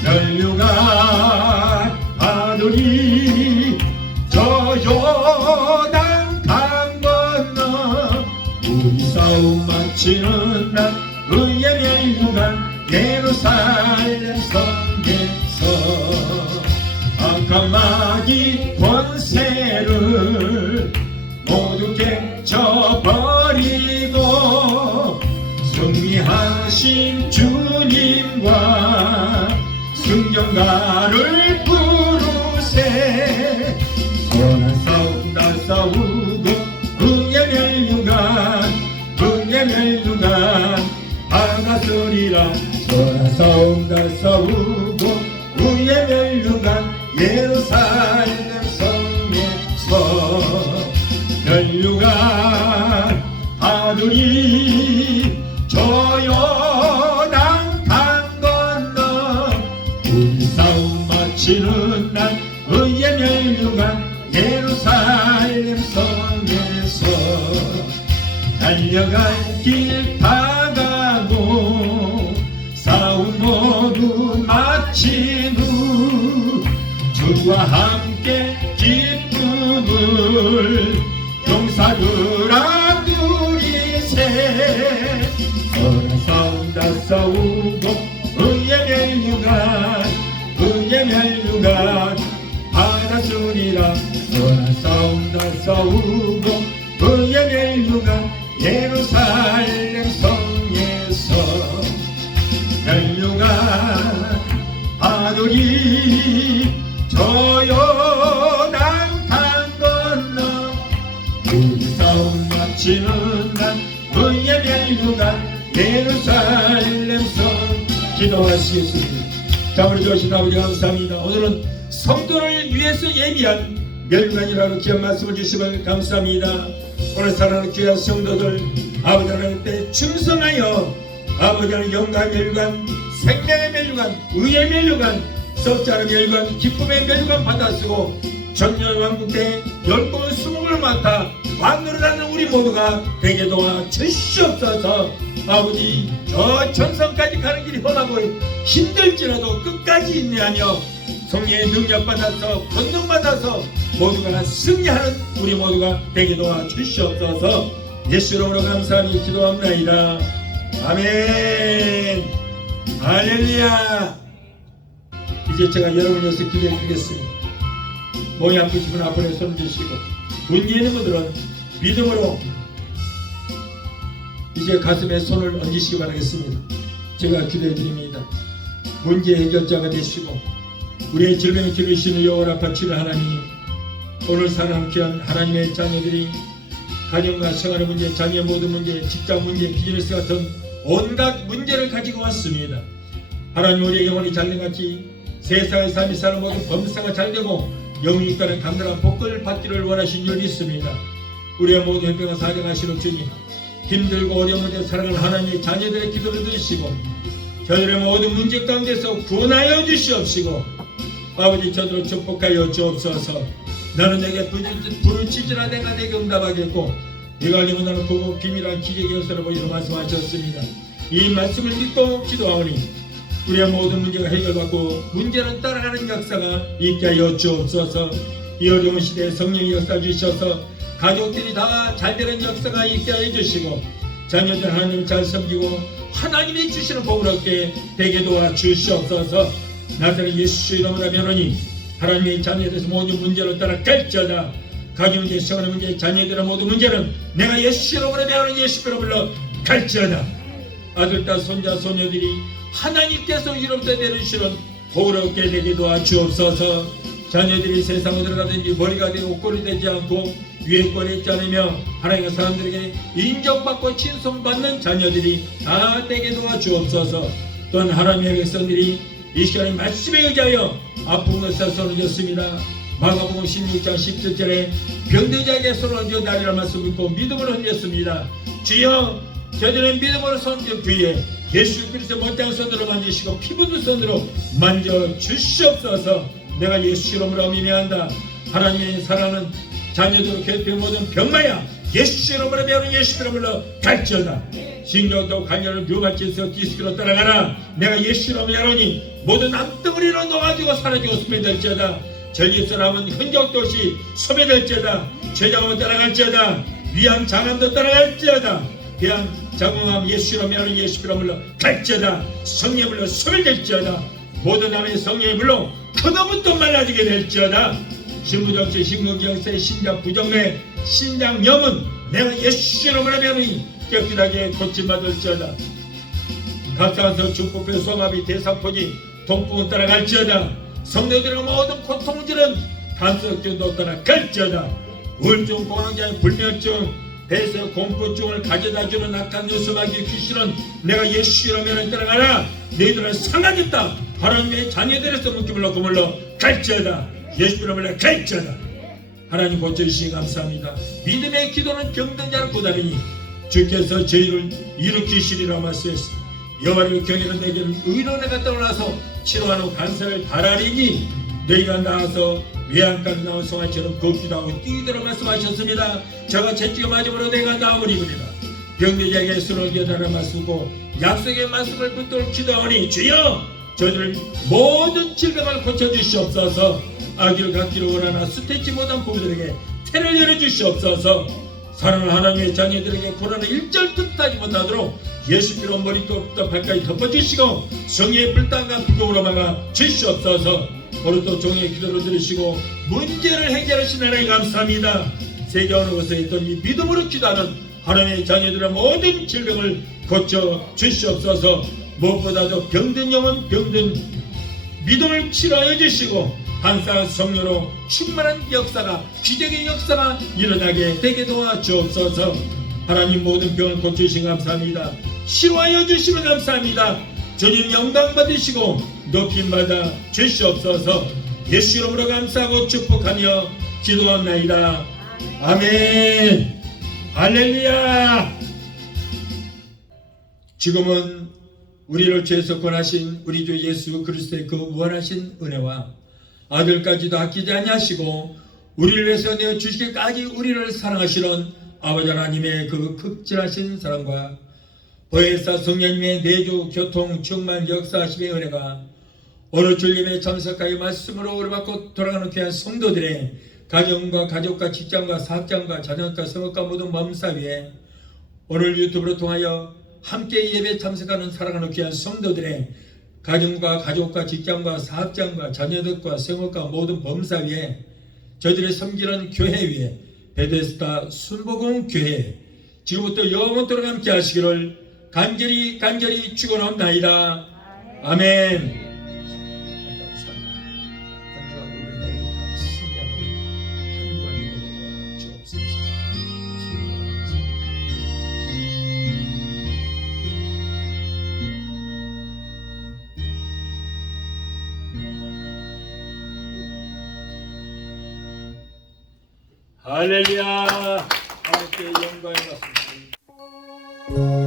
멸류관 받으리. 저 요단 강 건너 우리 싸움 마치는 날 의의 멸류관 예루살렘 성에서 악한 마귀 권세를 모두 깨쳐버리고 승리하신 주님과 승전가를 부르세. 선한 싸움 다 싸우고 의의 멸류관 받아쓰리라. 선한 싸움 다 싸우고 의의 멸류관 예루살렘 성에서 멸류관 받으리. 저 요단 강 건너 우리 싸움 마치는 날 의의 멸류관 예루살렘 성에서 달려갈 길 다 가고 싸움 모두 마친 후 주와 함께 기쁨을 용사들아 누리세. 선한 싸움 다 싸우고 의의 멸류관 받아쓰리라. 선한 싸움 다 싸우고 의의 멸류관 예루살렘 성에서 멸류관 받으리. 저 요단 강 건너 우리 싸움 마치는 날 의의 멸류관 예루살렘 성. 기도하시겠습니다. 자, 우리 좋으신 아버지 감사합니다. 오늘은 성도를 위해서 예비한 멸류관이라고 귀한 말씀을 주시면 감사합니다. 오늘 사랑하는 귀한 성도들 아버지 하나님 때 충성하여 아버지 하나님 영광의 멸류관, 생명의 멸류관, 의의 멸류관, 썩지 않은 멸류관, 기쁨의 멸류관 받아쓰고 전년 왕국 때 10국 20국을 맡아 왕노릇하는 우리 모두가 되게 도와 주시옵소서. 아버지 저 천성까지 가는 길이 험하고 힘들지라도 끝까지 인내하며 성령의 능력 받아서 권능 받아서 모두가 승리하는 우리 모두가 되게 도와 주시옵소서. 예수 이름으로 감사하니 기도합니다. 아멘. 할렐루야. 이제 제가 여러분 위해서 기도해 드리겠습니다. 몸이 아프시면 앞으로 손 주시고 문제 있는 분들은 믿음으로 이제 가슴에 손을 얹으시기 바라겠습니다. 제가 기도해 드립니다. 문제 해결자가 되시고 우리의 질병을 기르시는 여호와 아파치를 하나님, 오늘 사랑하는 귀한 하나님의 자녀들이 가정과 생활의 문제, 자녀의 모든 문제, 직장 문제, 비즈니스 같은 온갖 문제를 가지고 왔습니다. 하나님 우리의 영혼이 잘된같이 세상의 삶이 사는 모든 범사가 잘되고 영이 있다는 강렬한 복을 받기를 원하신 줄 믿습니다. 우리의 모든 형편과 사정하시는 주님, 힘들고 어려운 문제 살아가는 하나님의 자녀들의 기도를 들으시고 저들의 모든 문제 가운데서 구원하여 주시옵시고 아버지 저들을 축복하여 주옵소서. 나는 내게 부르짖으라 내가 내게 응답하겠고 네가 알리면 나는 보고 비밀한 기적의 역사를 보이라 말씀하셨습니다. 이 말씀을 믿고 기도하오니 우리의 모든 문제가 해결받고 문제는 따라가는 역사가 있게 하여 주옵소서. 이 어려운 시대에 성령의 역사 주셔서 가족들이 다 잘되는 역사가 있게 하여 주시고 자녀들 하나님 잘 섬기고 하나님이 주시는 복을 얻게 되게 도와 주시옵소서. 나사렛 예수 이름으로 명하노니 하나님의 자녀들에서 모든 문제를 따라갈지어다. 가족 문제, 생활 문제, 자녀들의 모든 문제는 내가 예수 이름으로 명하노니 예수 이름으로 갈지어다. 아들, 딸, 손자, 소녀들이 하나님께서 이름부터 내려주시는 복을 얻게 되게 도와 주옵소서. 자녀들이 세상에 들어가든지 머리가 되고 꼴이 되지 않고 위에 꼴이 있지 않으며 하나님의 사람들에게 인정받고 칭송받는 자녀들이 다 되게 도와 주옵소서. 또한 하나님의 백성들이 이 시간에 말씀에 의지하여 아픈 것을 손을 졌습니다. 마가복음 16장 17절에 병든 자에게 손을 얹어 나리라 말씀 믿고 믿음을 흘렸습니다. 주여 저들의 믿음으로 손질 뒤에 예수 그리스도 못다한 손으로 만지시고 피부든 손으로 만져 주시옵소서. 내가 예수 이름으로 미명한다. 하나님의 사랑하는 자녀들 괴롭힌 모든 병마야 예수 이름으로 배우는 예수 이름으로 갈지어다. 신경도 관절을 류마치에서 디스크로 따라가라. 내가 예수 이름으로 하노니 모든 암덩어리로 녹아지고 사라지고 소멸될지어다. 전립선암은 흔적도 없이 소멸될지어다. 췌장암은 따라갈지어다. 위암 장암도 따라갈지어다. 대한 자궁암 예수 이름으로 하노니 예수 이름으로 갈지어다. 성령의 물로 소멸될지어다. 모든 암의 성령의 물로 그것부터 말라지게 될지어다. 신부정체, 신경경세, 신장 부정매, 신장염은 내가 예수 이름으로 하노니 깨끗하게 고침받을지어다. 갑상선, 중풍뼈, 소마비, 대상포지, 동풍은 따라갈지어다. 성도들의 모든 고통들은 간섭증도 따라갈지어다. 우울증, 공황장애, 불면증, 폐쇄, 공포증을 가져다주는 악한 요소마귀 귀신은 내가 예수 이름으로 따라가라. 너희들은 상하겠다. 하나님의 자녀들에서 묶임을로 그물로 갈지어다. 예수 이름으로 갈지어다. 하나님 고쳐주시니 감사합니다. 믿음의 기도는 병든 자를 고다리니 주께서 저희를 일으키시리라 말씀했습니다. 여호와를 경외하는 내게는 의로운 해가 떠나서 치료하는 간사를 바라리니 너희가 나와서 외양간에 나온 송아지처럼 걷기도 하고 뛰더라 말씀하셨습니다. 저가 채찍에 맞음으로 내가 나오리이다. 병든 자에게 손을 겨달아 말씀고 약속의 말씀을 붙들고 기도하오니 주여 저희들 모든 질병을 고쳐주시옵소서. 아기를 갖기를 원하나 수태치 못한 부부들에게 태를 열어주시옵소서. 사랑하는 하나님의 자녀들에게 코로나 일절 뜻하지 못하도록 예수 피로 머리끝부터 발까지 덮어주시고 성령의 불단과 부동으로 막아 주시옵소서. 오늘도 종의 기도를 들으시고 문제를 해결하신 하나님 감사합니다. 세계 어느 곳에 있던 이 믿음으로 기도하는 하나님의 자녀들의 모든 질병을 고쳐 주시옵소서. 무엇보다도 병든 영혼, 병든 믿음을 치료하여 주시고 항상 성령으로 충만한 역사가, 기적의 역사가 일어나게 되게 도와주옵소서. 하나님 모든 병을 고쳐주신 감사합니다. 치료하여 주시면 감사합니다. 주님 영광 받으시고 높임 받아 주시옵소서. 예수 이름으로 감사하고 축복하며 기도합나이다. 아멘. 할렐루야. 지금은 우리를 죄에서 권하신 우리 주 예수 그리스도의 그 무한하신 은혜와 아들까지도 아끼지 아니하시고 우리를 위해서 내어주시기까지 우리를 사랑하시는 아버지 하나님의 그 극진하신 사랑과 보혜사 성령님의 내주 교통 충만 역사하심의 은혜가 오늘 주님의 참석하여 말씀으로 우러받고 돌아가는 귀한 성도들의 가정과 가족과 직장과 사업장과 자녀과 성업과 모든 범사 위에 오늘 유튜브로 통하여 함께 예배 참석하는 사랑하는 귀한 성도들의 가정과 가족과 직장과 사업장과 자녀들과 성업과 모든 범사 위에 저희들의 섬기는 교회 위에 베데스다 순복음 교회 지금부터 영원토록 함께 하시기를 간절히 축원합나이다. 아멘. 할렐루야. 하나님께 영광을 받습니다.